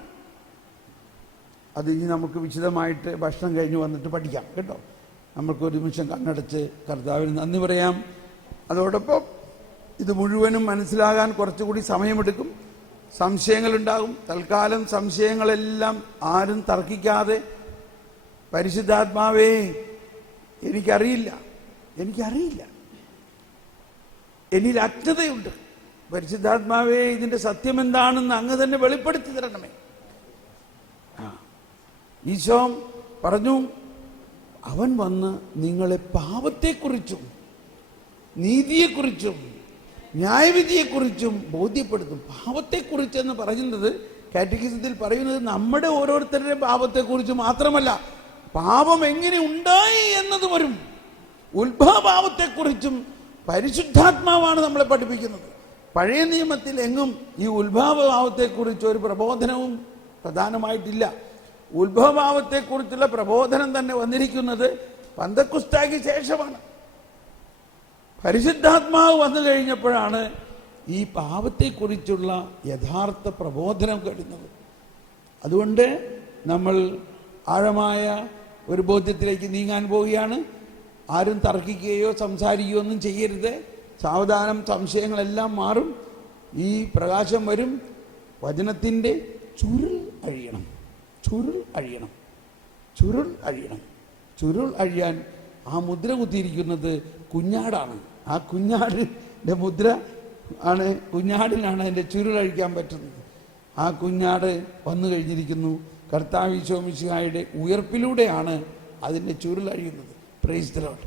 അത് ഇനി നമുക്ക് വിശദമായിട്ട് ഭക്ഷണം കഴിഞ്ഞ് വന്നിട്ട് പഠിക്കാം കേട്ടോ. നമുക്ക് ഒരു നിമിഷം കണ്ണടച്ച് കർത്താവിന് നന്ദി പറയാം. അതോടൊപ്പം ഇത് മുഴുവനും മനസ്സിലാകാൻ കുറച്ചുകൂടി സമയമെടുക്കും, സംശയങ്ങളുണ്ടാകും. തൽക്കാലം സംശയങ്ങളെല്ലാം ആരും തർക്കിക്കാതെ, പരിശുദ്ധാത്മാവേ എനിക്കറിയില്ല, എന്നിൽ അജ്ഞതയുണ്ട്, പരിശുദ്ധാത്മാവേ ഇതിൻ്റെ സത്യം എന്താണെന്ന് അങ്ങ് തന്നെ വെളിപ്പെടുത്തി തരണമേ. ഈശോ പറഞ്ഞു, അവൻ വന്ന് നിങ്ങളെ പാപത്തെക്കുറിച്ചും നീതിയെക്കുറിച്ചും ന്യായവിധിയെക്കുറിച്ചും ബോധ്യപ്പെടുത്തും. പാപത്തെക്കുറിച്ചെന്ന് പറയുന്നത് കാറ്റഗിസത്തിൽ പറയുന്നത് നമ്മുടെ ഓരോരുത്തരുടെ പാപത്തെക്കുറിച്ച് മാത്രമല്ല, പാപം എങ്ങനെ ഉണ്ടായി എന്നത് വരും. ഉത്ഭവഭാവത്തെക്കുറിച്ചും പരിശുദ്ധാത്മാവാണ് നമ്മളെ പഠിപ്പിക്കുന്നത്. പഴയ നിയമത്തിൽ എങ്ങും ഈ ഉത്ഭവഭാവത്തെക്കുറിച്ച് ഒരു പ്രബോധനവും പ്രധാനമായിട്ടില്ല. ഉത്ഭവഭാവത്തെക്കുറിച്ചുള്ള പ്രബോധനം തന്നെ വന്നിരിക്കുന്നത് പന്തക്കുസ്തായ്ക്ക് ശേഷമാണ്. പരിശുദ്ധാത്മാവ് വന്നു കഴിഞ്ഞപ്പോഴാണ് ഈ പാപത്തെക്കുറിച്ചുള്ള യഥാർത്ഥ പ്രബോധനം കഴിഞ്ഞത്. അതുകൊണ്ട് നമ്മൾ ആഴമായ ഒരു ബോധ്യത്തിലേക്ക് നീങ്ങാൻ പോവുകയാണ്. ആരും തർക്കിക്കുകയോ സംസാരിക്കുകയോ ഒന്നും ചെയ്യരുത്. സാവധാനം സംശയങ്ങളെല്ലാം മാറും, ഈ പ്രകാശം വരും. വചനത്തിൻ്റെ ചുരുൾ അഴിയണം. ചുരുൾ അഴിയാൻ ആ മുദ്ര കുത്തിയിരിക്കുന്നത് കുഞ്ഞാടാണ്. ആ കുഞ്ഞാടിൻ്റെ മുദ്ര ആണ്, കുഞ്ഞാടിനാണ് അതിൻ്റെ ചുരുൾ അഴിക്കാൻ പറ്റുന്നത്. ആ കുഞ്ഞാട് വന്നു കഴിഞ്ഞിരിക്കുന്നു. കർത്താവ് ഈശോ മിശിഹായുടെ ഉയർപ്പിലൂടെയാണ് അതിൻ്റെ ചുരുൾ അഴിയുന്നത്. Price the Lord.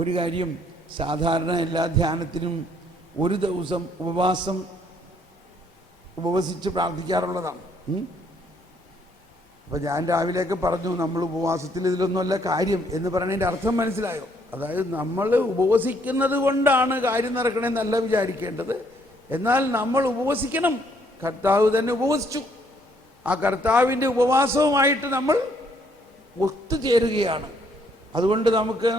ഒരു കാര്യം, സാധാരണ എല്ലാ ധ്യാനത്തിനും ഒരു ദിവസം ഉപവസിച്ച് പ്രാർത്ഥിക്കാറുള്ളതാണ്. അപ്പോൾ ഞാൻ രാവിലെയൊക്കെ പറഞ്ഞു, നമ്മൾ ഉപവാസത്തിൽ ഇതിലൊന്നുമല്ല കാര്യം എന്ന് പറയുന്നതിൻ്റെ അർത്ഥം മനസ്സിലായോ? അതായത് നമ്മൾ ഉപവസിക്കുന്നത് കൊണ്ടാണ് കാര്യം നടക്കണമെന്നല്ല വിചാരിക്കേണ്ടത്. എന്നാൽ നമ്മൾ ഉപവസിക്കണം. കർത്താവ് തന്നെ ഉപവസിച്ചു. ആ കർത്താവിൻ്റെ ഉപവാസവുമായിട്ട് നമ്മൾ ഒത്തുചേരുകയാണ്. അതുകൊണ്ട് നമുക്ക്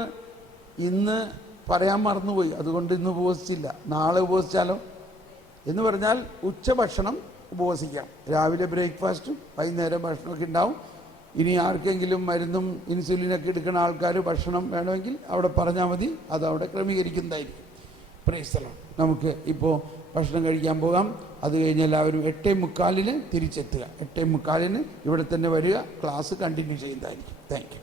ഇന്ന് പറയാൻ മറന്നുപോയി, അതുകൊണ്ട് ഇന്ന് ഉപവസിച്ചില്ല, നാളെ ഉപവസിച്ചാലോ എന്ന് പറഞ്ഞാൽ ഉച്ചഭക്ഷണം ഉപവസിക്കാം. രാവിലെ ബ്രേക്ക്ഫാസ്റ്റും വൈകുന്നേരം ഭക്ഷണമൊക്കെ ഉണ്ടാവും. ഇനി ആർക്കെങ്കിലും മരുന്നും ഇൻസുലിനൊക്കെ എടുക്കുന്ന ആൾക്കാർ ഭക്ഷണം വേണമെങ്കിൽ അവിടെ പറഞ്ഞാൽ മതി, അതവിടെ ക്രമീകരിക്കുന്നതായിരിക്കും. Price the Lord. നമുക്ക് ഇപ്പോൾ ഭക്ഷണം കഴിക്കാൻ പോകാം. അത് കഴിഞ്ഞ് എല്ലാവരും 8:45 തിരിച്ചെത്തുക. 8:45 ഇവിടെ തന്നെ വരിക. ക്ലാസ് കണ്ടിന്യൂ ചെയ്യുന്നതായിരിക്കും. Thank you.